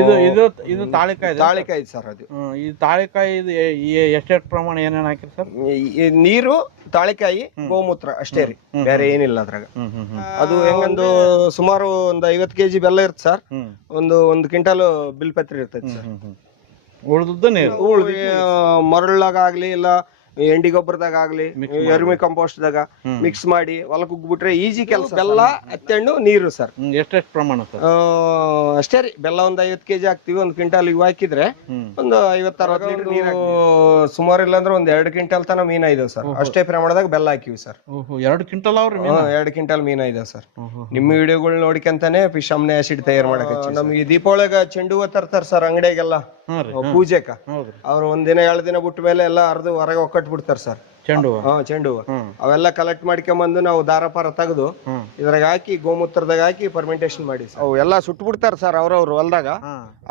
ಇದು ಇದು ಇದು ತಾಳಿಕಾಯಿ ತಾಳಿಕಾಯಿ ಸರ್ ಅದು. ಈ ತಾಳಿಕಾಯಿ ಎಷ್ಟೆಷ್ಟು ಪ್ರಮಾಣ ಏನೇನು ಹಾಕಿರಿ ಸರ್? ಈ ನೀರು, ತಾಳಿಕಾಯಿ, ಗೋಮೂತ್ರ ಅಷ್ಟೇ ರೀ, ಬೇರೆ ಏನಿಲ್ಲ ಅದ್ರಾಗ. ಅದು ಹೆಂಗಂದು ಸುಮಾರು ಒಂದು 50 kg ಬೆಲ್ಲ ಇರುತ್ತೆ ಸರ್. ಒಂದು ಕ್ವಿಂಟಲ್ ಬಿಲ್ಪತ್ರಿ ಇರ್ತೈತಿ ಸರ್. ಉಳಿದದ್ದು ನೀರು ಮರಳಾಗ್ಲಿ ಇಲ್ಲ ಎಂಡಿ ಗೊಬ್ಬರದಾಗ ಆಗ್ಲಿ ಎರ್ಮಿ ಕಂಪೋಸ್ಟ್ ದಾಗ ಮಿಕ್ಸ್ ಮಾಡಿ ಹೊಲಕ್ಕೆ ಉಗ್ಬಿಟ್ರೆ ಈಜಿ ಕೆಲಸ. ಬೆಲ್ಲ, ಹತ್ತೆಣ್ಣು, ನೀರು ಸರ್. ಎಷ್ಟೆಷ್ಟು ಪ್ರಮಾಣ ಸರ್? ಅಷ್ಟೇ ರೀ. ಬೆಲ್ಲ ಒಂದು 50 kg ಹಾಕ್ತಿವಿ. 1 ಕ್ವಿಂಟಲ್ ಇವು ಹಾಕಿದ್ರೆ ಒಂದು 50-60 ಲೀಟರ್ ನೀರು. ಸುಮಾರು ಇಲ್ಲ ಅಂದ್ರೆ ಒಂದ್ 2 ಕ್ವಿಂಟಲ್ ತನ ಮೀನ ಇದಾವೆ ಸರ್. ಅಷ್ಟೇ ಪ್ರಮಾಣದಾಗ ಬೆಲ್ಲ ಹಾಕಿವಿ ಸರ್. 2 ಕ್ವಿಂಟಲ್ ಅವ್ರಿ? 2 ಕ್ವಿಂಟಲ್ ಮೀನ ಇದಾವೆ ಸರ್. ನಿಮ್ಮ ವಿಡಿಯೋಗಳು ನೋಡಿಕಂತಾನೆ ಫಿಶ್ ಅಮ್ನೆ ಆಸಿಡ್ ತಯಾರು ಮಾಡಕ್ ನಮ್ಗೆ ದೀಪಾವಳಿಗ ಚೆಂಡು ಹೂವ ತರ್ತಾರ ಸರ್ ಅಂಗಡಿಗೆಲ್ಲ ಪೂಜೆಕ. ಅವ್ರು ಒಂದಿನ 2 ದಿನ ಬಿಟ್ಟ ಮೇಲೆ ಎಲ್ಲ ಅರ್ದು ಹೊರಗೆ ಒಕ್ಕಟ್ ಬಿಡ್ತಾರ ಸರ್ ಚೆಂಡು ಚೆಂಡು ಹೂವ. ಅವೆಲ್ಲ ಕಲೆಕ್ಟ್ ಮಾಡ್ಕೊಂಬಂದು ನಾವು ದಾರ ಪಾರ ತೆಗೆದು ಇದ್ರಾಗ ಹಾಕಿ ಗೋಮೂತ್ರದಾಗ ಹಾಕಿ ಫರ್ಮೆಂಟೇಶನ್ ಮಾಡಿ ಅವು ಎಲ್ಲ ಸುಟ್ಟು ಬಿಡ್ತಾರ ಸರ್ ಅವ್ರವ್ರು ಹೊಲ್ದಾಗ.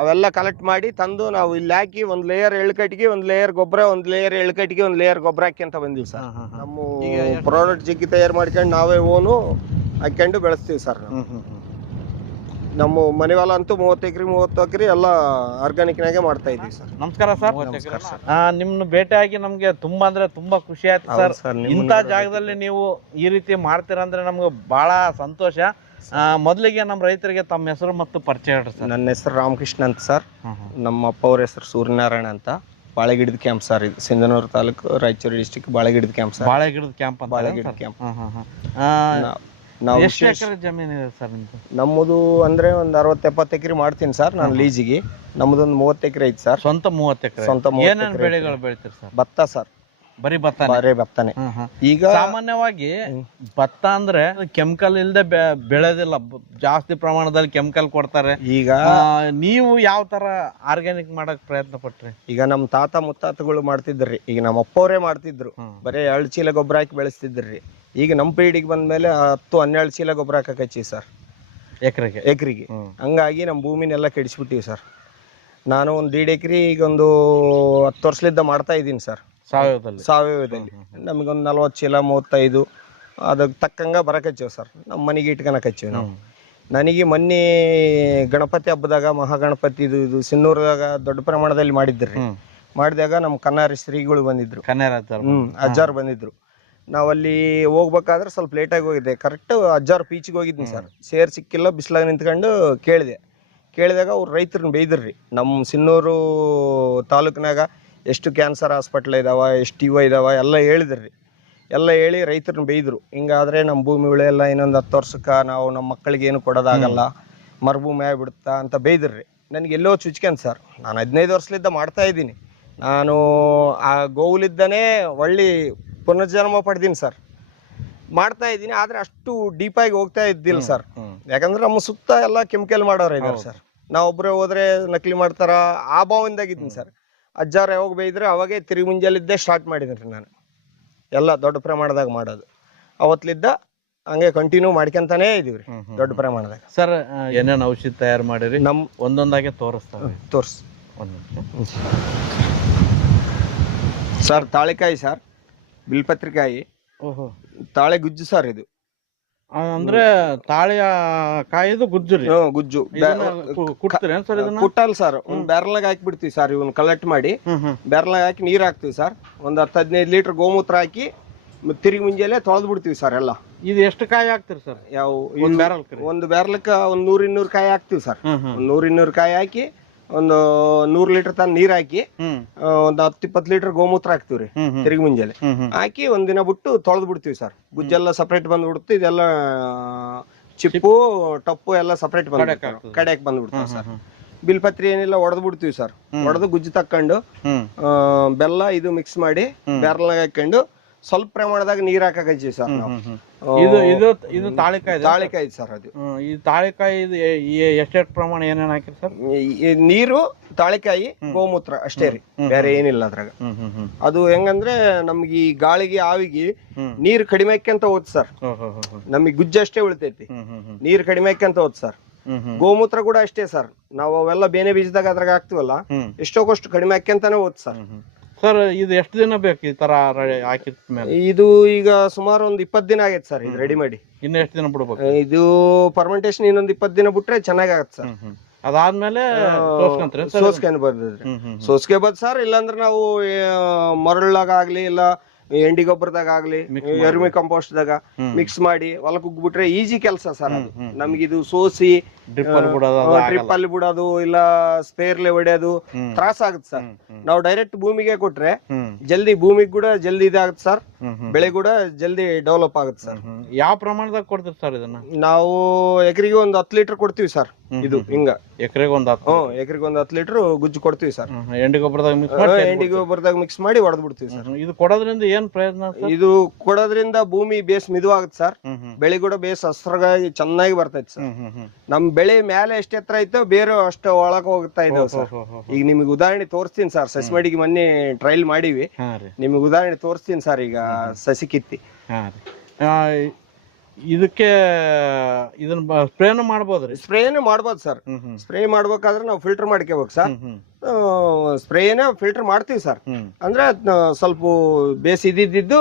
ಅವೆಲ್ಲ ಕಲೆಕ್ಟ್ ಮಾಡಿ ತಂದು ನಾವು ಇಲ್ಲಿ ಹಾಕಿ ಒಂದ್ ಲೇಯರ್ ಎಳ್ಕಟ್ಟಿಗೆ, ಒಂದ್ ಲೇಯರ್ ಗೊಬ್ಬರ, ಒಂದ್ ಲೇಯರ್ ಎಳ್ಕಟ್ಟಿಗೆ, ಒಂದ್ ಲೇಯರ್ ಗೊಬ್ಬರ ಹಾಕಿ ಅಂತ ಬಂದಿವಿ ಸರ್. ನಮ್ಮ ಪ್ರಾಡಕ್ಟ್ ಜಗ್ಗಿ ತಯಾರು ಮಾಡ್ಕೊಂಡು ನಾವೇ ಓನು ಹಾಕೊಂಡು ಬೆಳೆಸ್ತೀವಿ ಸರ್. ನಮ್ಮ ಮನೆ ಹೊಲ ಅಂತೂ 30 ಎಕರೆ ಎಲ್ಲ ಆರ್ಗಾನಿಕ್ ನಾಗೆ ಮಾಡ್ತಾ ಇದೀವಿ ಸರ್. ನಮಸ್ಕಾರ ಸರ್. ನಿಮ್ನ ಭೇಟಿಯಾಗಿ ನಮ್ಗೆ ತುಂಬಾ ಅಂದ್ರೆ ತುಂಬಾ ಖುಷಿ ಆಯ್ತು ಸರ್. ಇಂಥ ಜಾಗದಲ್ಲಿ ನೀವು ಈ ರೀತಿ ಮಾಡ್ತೀರಾ ಅಂದ್ರೆ ನಮ್ಗೆ ಬಹಳ ಸಂತೋಷ. ಮೊದಲಿಗೆ ನಮ್ಮ ರೈತರಿಗೆ ತಮ್ಮ ಹೆಸರು ಮತ್ತು ಪರಿಚಯ ಹೇಳ್ರಿ ಸರ್. ನನ್ನ ಹೆಸರು ರಾಮಕೃಷ್ಣ ಅಂತ ಸರ್. ನಮ್ಮ ಅಪ್ಪ ಅವ್ರ ಹೆಸರು ಸೂರ್ಯನಾರಾಯಣ ಅಂತ. ಬಾಳೆಗಿಡದ ಕ್ಯಾಂಪ್ ಸರ್ ಇದು. ಸಿಂಧನೂರು ತಾಲೂಕು, ರಾಯಚೂರು ಡಿಸ್ಟಿಕ್ ಬಾಳೆಗಿಡದ ಕ್ಯಾಂಪ್ ಸರ್. ಬಾಳೆಗಿಡದ ಕ್ಯಾಂಪ್ ಅಂತ. ಬಾಳೆಗಿಡದ ಕ್ಯಾಂಪ್. ಎಷ್ಟು ಎಕರೆ ಜಮೀನು ಇದೆ ಸರ್ ನಿಮ್ದು? ನಮ್ಮದು ಅಂದ್ರೆ ಒಂದ್ 60-70 ಎಕರೆ ಮಾಡ್ತೀನಿ ಸರ್ ನಾನು ಲೀಜಿಗೆ. ನಮ್ದೊಂದು 30 ಎಕರೆ ಐತಿ ಸರ್. ಸ್ವಂತ 30 ಎಕರೆ. ಸ್ವಂತ ಏನೇನು ಬೆಳೆಗಳು ಬೆಳಿತೀರಿ ಸರ್? ಭತ್ತ ಸರ್. ಬರೀ ಭತ್ತ? ಬರೀ ಭತ್ತನೇ. ಈಗ ಸಾಮಾನ್ಯವಾಗಿ ಭತ್ತ ಅಂದ್ರೆ ಕೆಮಿಕಲ್ ಇಲ್ದೆ ಬೆಳೆದಿಲ್ಲ, ಜಾಸ್ತಿ ಪ್ರಮಾಣದಲ್ಲಿ ಕೆಮಿಕಲ್ ಕೊಡ್ತಾರೆ. ಈಗ ನೀವು ಯಾವ ತರ ಆರ್ಗ್ಯಾನಿಕ್ ಮಾಡಕ್ ಪ್ರಯತ್ನ ಪಟ್ರಿ? ಈಗ ನಮ್ ತಾತ ಮುತ್ತಾತಗಳು ಮಾಡ್ತಿದ್ರಿ. ಈಗ ನಮ್ಮ ಅಪ್ಪವರೇ ಮಾಡ್ತಿದ್ರು. ಬರೀ 2 ಚೀಲ ಗೊಬ್ಬರ ಹಾಕಿ ಬೆಳೆಸ್ತಿದ್ರಿ. ಈಗ ನಮ್ ಪೀಳಿಗೆ ಬಂದ್ಮೇಲೆ 10-12 ಚೀಲ ಗೊಬ್ಬರ ಹಾಕಕ್ ಹಚ್ಚಿ ಸರ್ ಎಕರೆಗೆ. ಹಂಗಾಗಿ ನಮ್ ಭೂಮಿನೆಲ್ಲ ಕೆಡಿಸ್ಬಿಟ್ಟಿವಿ ಸರ್. ನಾನು ಒಂದು 1.5 ಎಕರೆ ಈಗ ಒಂದು 10 ವರ್ಷಲಿದ್ದ ಮಾಡ್ತಾ ಇದ್ದೀನಿ ಸರ್ ಸಾವಯವದಲ್ಲಿ. ನಮಗೊಂದು 40 ಚೀಲ 35 ಅದಕ್ಕೆ ತಕ್ಕಂಗ ಬರಕ್ ಹಚ್ಚೇವ್ ಸರ್. ನಮ್ಮ ಮನೆಗೆ ಇಟ್ಕೊಳಕ್ ಹಚ್ಚೇವಿ ನಾವು. ನನಗೆ ಮೊನ್ನೆ ಗಣಪತಿ ಹಬ್ಬದಾಗ, ಮಹಾಗಣಪತಿ ಇದು ಸಿನ್ನೂರದಾಗ ದೊಡ್ಡ ಪ್ರಮಾಣದಲ್ಲಿ ಮಾಡಿದಾಗ ನಮ್ಮ ಕನ್ನಾರಿ ಶ್ರೀಗಳು ಬಂದಿದ್ರು, ಅಜ್ಜಾರು ಬಂದಿದ್ರು. ನಾವಲ್ಲಿ ಹೋಗ್ಬೇಕಾದ್ರೆ ಸ್ವಲ್ಪ ಲೇಟಾಗಿ ಹೋಗಿದ್ದೆ. ಕರೆಕ್ಟ್ ಅಜ್ಜಾರು ಪೀಚಿಗೆ ಹೋಗಿದ್ದೀನಿ ಸರ್. ಸೇರ್ ಸಿಕ್ಕಿಲ್ಲ, ಬಿಸಿಲಾಗ ನಿಂತ್ಕೊಂಡು ಕೇಳಿದಾಗ ಅವ್ರು ರೈತರನ್ನ ಬೈದ್ರಿ. ನಮ್ಮ ಸಿನ್ನೂರು ತಾಲೂಕಿನಾಗ ಎಷ್ಟು ಕ್ಯಾನ್ಸರ್ ಹಾಸ್ಪಿಟ್ಲ್ ಇದಾವ, ಎಷ್ಟು ಇವ ಇದಾವ ಎಲ್ಲ ಹೇಳಿದ್ರಿ. ಎಲ್ಲ ಹೇಳಿ ರೈತರನ್ನ ಬೈದ್ರು. ಹಿಂಗಾದ್ರೆ ನಮ್ಮ ಭೂಮಿ ಉಳಿಯಲ್ಲ, ಇನ್ನೊಂದು 10 ವರ್ಷಕ್ಕೆ ನಾವು ನಮ್ಮ ಮಕ್ಕಳಿಗೆ ಏನು ಕೊಡೋದಾಗಲ್ಲ, ಮರುಭೂಮಿ ಆಗ್ಬಿಡುತ್ತಾ ಅಂತ ಬೈದ್ರಿ. ನನಗೆ ಎಲ್ಲೋ ಚುಚ್ಕೊಂಡ್ ಸರ್. ನಾನು 15 ವರ್ಷಲಿದ್ದ ಮಾಡ್ತಾ ಇದ್ದೀನಿ. ನಾನು ಆ ಗೋವುಲಿದ್ದನೇ ಒಳ್ಳೆ ಪುನರ್ಜನ್ಮ ಪಡೆದೀನಿ ಸರ್. ಮಾಡ್ತಾ ಇದ್ದೀನಿ. ಆದ್ರೆ ಅಷ್ಟು ಡೀಪಾಗಿ ಹೋಗ್ತಾ ಇದ್ದಿಲ್ಲ ಸರ್. ಯಾಕಂದ್ರೆ ನಮ್ಮ ಸುತ್ತ ಎಲ್ಲ ಕೆಮಿಕಲ್ ಮಾಡೋರು ಇದ್ದಾರೆ ಸರ್. ನಾವೊಬ್ಬರೇ ಹೋದ್ರೆ ನಕಲಿ ಮಾಡ್ತಾರ, ಆ ಭಾವದಿಂದಾಗಿದ್ದೀನಿ ಸರ್. ಅಜ್ಜಾರು ಯಾವಾಗ ಬೈದ್ರೆ ಅವಾಗೇ ತಿರುಗಿ ಮುಂಜಾಲಿದ್ದೇ ಸ್ಟಾರ್ಟ್ ಮಾಡಿದ್ರಿ ನಾನು ಎಲ್ಲ ದೊಡ್ಡ ಪ್ರಮಾಣದಾಗ ಮಾಡೋದು. ಅವತ್ತಲಿದ್ದ ಹಂಗೆ ಕಂಟಿನ್ಯೂ ಮಾಡ್ಕೊಂತಾನೇ ಇದೀವ್ರಿ ದೊಡ್ಡ ಪ್ರಮಾಣದಾಗ. ಸರ್ ಏನೇನು ಔಷಧಿ ತಯಾರು ಮಾಡಿರಿ? ನಮ್ ಒಂದೊಂದಾಗೆ ತೋರ್ಸ್ ಸರ್. ತಾಳಿಕಾಯಿ ಸರ್, ಬಿಲ್ಪತ್ರಿಕಾಯಿ, ತಾಳೆ ಗುಜ್ಜು ಸರ್. ಇದು ಅಂದ್ರೆ ತಾಳೆಯ ಕಾಯಿದು ಗುಜ್ಜು ಗುಜ್ಜು ಕುಟ್ಟಲ್ ಸರ್. ಒಂದ್ ಬ್ಯಾರಲ್ನಾಗ ಹಾಕಿ ಬಿಡ್ತೀವಿ ಸರ್. ಇವನ್ ಕಲೆಕ್ಟ್ ಮಾಡಿ ಬ್ಯಾರಲ್ನಾಗ ಹಾಕಿ ನೀರ್ ಹಾಕ್ತಿವಿ ಸರ್. ಒಂದ್ 10-15 ಲೀಟರ್ ಗೋಮೂತ್ರ ಹಾಕಿ ತಿರುಗಿ ಮುಂಜಾನೆ ತೊಳೆದ್ ಬಿಡ್ತೀವಿ ಸರ್ ಎಲ್ಲ. ಇದು ಎಷ್ಟು ಕಾಯಿ ಹಾಕ್ತಿರಿ ಸರ್? ಒಂದು ಬ್ಯಾರಲ್ಕ ಒಂದ್ 100-200 ಕಾಯಿ ಹಾಕ್ತಿವಿ ಸರ್. 100-200 ಕಾಯಿ ಹಾಕಿ ಒಂದು 100 ಲೀಟರ್ ತನ ನೀರ್ ಹಾಕಿ ಒಂದ್ 10-20 ಲೀಟರ್ ಗೋಮೂತ್ರ ಹಾಕ್ತಿವ್ರಿ ತಿರುಗಿ ಮುಂಜಾನೆ ಹಾಕಿ ಒಂದಿನ ಬಿಟ್ಟು ತೊಳೆದ್ ಬಿಡ್ತೀವಿ ಸರ್. ಗುಜ್ಜೆಲ್ಲ ಸಪ್ರೇಟ್ ಬಂದ್ಬಿಡುತ್ತೆ. ಇದೆಲ್ಲ ಚಿಪ್ಪು ಟಪ್ಪು ಎಲ್ಲ ಸಪ್ರೇಟ್ ಕಡೆಯಕ್ ಬಂದ್ಬಿಡ್ತೀವಿ ಸರ್. ಬಿಲ್ಪತ್ರಿ ಏನಿಲ್ಲ ಹೊಡೆದ್ ಬಿಡ್ತೀವಿ ಸರ್. ಹೊಡೆದು ಗುಜ್ಜು ತಕ್ಕೊಂಡು ಬೆಲ್ಲ ಇದು ಮಿಕ್ಸ್ ಮಾಡಿ ಬ್ಯಾರಲ್ನಾಗ ಹಾಕೊಂಡು ಸ್ವಲ್ಪ ಪ್ರಮಾಣದಾಗ ನೀರ್ ಹಾಕಿ ಸರ್ ನಾವು. ಇದು ತಾಳಿಕಾಯಿ ಸರ್. ಅದು ಈ ತಾಳಿಕಾಯಿ ಎಷ್ಟೆಷ್ಟು ಪ್ರಮಾಣ ಏನೇನು ಹಾಕಿರಿ ಸರ್? ನೀರು, ತಾಳಿಕಾಯಿ, ಗೋಮೂತ್ರ ಅಷ್ಟೇ ರೀ, ಬೇರೆ ಏನಿಲ್ಲ ಅದ್ರಾಗ. ಅದು ಹೆಂಗಂದ್ರೆ ನಮ್ಗೆ ಈ ಗಾಳಿಗೆ ಆವಿಗೆ ನೀರ್ ಕಡಿಮೆ ಹಾಕ್ಯಂತ ಹೋದ್ ಸರ್. ನಮಗ್ ಗುಜ್ಜು ಅಷ್ಟೇ ಉಳಿತೈತಿ, ನೀರ್ ಕಡಿಮೆ ಹಾಕ್ಯಂತ ಹೋದ್ ಸರ್. ಗೋಮೂತ್ರ ಕೂಡ ಅಷ್ಟೇ ಸರ್. ನಾವು ಅವೆಲ್ಲ ಬೇನೆ ಬೀಜದಾಗ ಅದ್ರಾಗ ಹಾಕ್ತಿವಲ್ಲ, ಎಷ್ಟೋಕಷ್ಟು ಕಡಿಮೆ ಹಾಕ್ಯಂತಾನೆ ಹೋದ್ ಸರ್. ಸರ್ ಇದು ಎಷ್ಟು ದಿನ ಬೇಕು ಈ ತರ ಹಾಕಿದ ಮೇಲೆ? ಇದು ಈಗ ಸುಮಾರು ಒಂದು 20 ದಿನ ಆಗೈತೆ ಸರ್ ಇದು ರೆಡಿ ಮಾಡಿ. ಇನ್ನು ಎಷ್ಟು ದಿನ ಬಿಡ್ಬೇಕು? ಇದು ಫರ್ಮೆಂಟೇಶನ್ ಇನ್ನೊಂದು 20 ದಿನ ಬಿಟ್ರೆ ಚೆನ್ನಾಗಿ ಆಗತ್ತೆ ಸರ್. ಅದಾದ್ಮೇಲೆ ಸೋಸ್ಕೊಂತೀರಿ ಸರ್? ಸೋಸ್ಕೊಂಡು ಬರ್ತದ್ರಿ. ಸೋಸ್ಕೆ ಬದ್ ಸರ್, ಇಲ್ಲಾಂದ್ರೆ ನಾವು ಮರಳಾಗ್ಲಿ ಇಲ್ಲ ಎಂಡಿ ಗೊಬ್ಬರದಾಗ ಆಗ್ಲಿ ಎರ್ಮಿ ಕಂಪೋಸ್ಟ್ದಾಗ ಮಿಕ್ಸ್ ಮಾಡಿ ಹೊಲಕ್ಕೆ ಉಗ್ಬಿಟ್ರೆ ಈಜಿ ಕೆಲಸ ಸರ್ ಅದು. ನಮ್ಗಿದು ಸೋಸಿ ಡ್ರಿಪ್ ಅಲ್ಲಿ ಬಿಡೋದು ಇಲ್ಲ ಸ್ಪೇರ್ಲೆ ಹೊಡೆಯೋದು ತ್ರಾಸ ಆಗುತ್ತೆ ಸರ್. ನಾವು ಡೈರೆಕ್ಟ್ ಭೂಮಿಗೆ ಕೊಟ್ರೆ ಜಲ್ದಿ ಭೂಮಿಗೆ ಕೂಡ ಜಲ್ದಿ ಇದಾಗುತ್ತೆ ಸರ್, ಬೆಳೆ ಕೂಡ ಜಲ್ದಿ ಡೆವಲಪ್ ಆಗುತ್ತೆ ಸರ್. ಯಾವ ಪ್ರಮಾಣದಾಗ ಕೊಡ್ತೀರಿ ಸರ್ ಇದನ್ನ? ನಾವು ಎಕರೆಗೆ ಒಂದು 10 ಲೀಟರ್ ಕೊಡ್ತೀವಿ ಸರ್. ಇದು ಹಿಂಗ ಎಕರೆಗೆ ಒಂದು ಎಕರೆಗೆ ಒಂದು 10 ಲೀಟರ್ ಗುಜ್ಜು ಕೊಡ್ತೀವಿ ಸರ್. ಎಂಡಿ ಗೊಬ್ಬರದಾಗ ಮಿಕ್ಸ್ ಮಾಡಿ ಹೊಡೆದ್ ಬಿಡ್ತೀವಿ ಸರ್. ಇದು ಕೊಡೋದ್ರಿಂದ ಏನ್ ಪ್ರಯೋಜನ? ಇದು ಕೊಡೋದ್ರಿಂದ ಭೂಮಿ ಬೇಸ್ ಮಿದುವಾಗುತ್ತೆ ಸರ್, ಬೆಳೆ ಕೂಡ ಬೇಸ್ ಹಸ್ರಾಗಿ ಚೆನ್ನಾಗಿ ಬರ್ತೈತಿ ಸರ್. ನಮ್ ಬೆಳೆ ಮೇಲೆ ಎಷ್ಟು ಎತ್ತರ ಐತೋ ಬೇರೆ ಅಷ್ಟು ಒಳಗೆ ಹೋಗ್ತಾ ಇದಾವೆ ಸರ್. ಈಗ ನಿಮ್ಗೆ ಉದಾಹರಣೆ ತೋರಿಸ್ತೀನಿ ಸರ್, ಸಸಿ ಮಡಿಗೆ ಮೊನ್ನೆ ಟ್ರಯಲ್ ಮಾಡಿವಿ, ನಿಮ್ಗೆ ಉದಾಹರಣೆ ತೋರಿಸ್ತೀನಿ ಸರ್. ಈಗ ಸಸಿ ಕಿತ್ತಿ ಇದಕ್ಕೆ ಇದನ್ನ ಸ್ಪ್ರೇನು ಮಾಡ್ಬೋದ್ರಿ? ಸ್ಪ್ರೇನು ಮಾಡ್ಬೋದು ಸರ್. ಸ್ಪ್ರೇ ಮಾಡ್ಬೇಕಾದ್ರೆ ನಾವು ಫಿಲ್ಟರ್ ಮಾಡ್ಕೋಬೇಕು ಸರ್. ಸ್ಪ್ರೇನ ಫಿಲ್ಟರ್ ಮಾಡ್ತೀವಿ ಸರ್. ಅಂದ್ರೆ ಸ್ವಲ್ಪ ಬೇಸ್ ಇದ್ದಿದ್ದು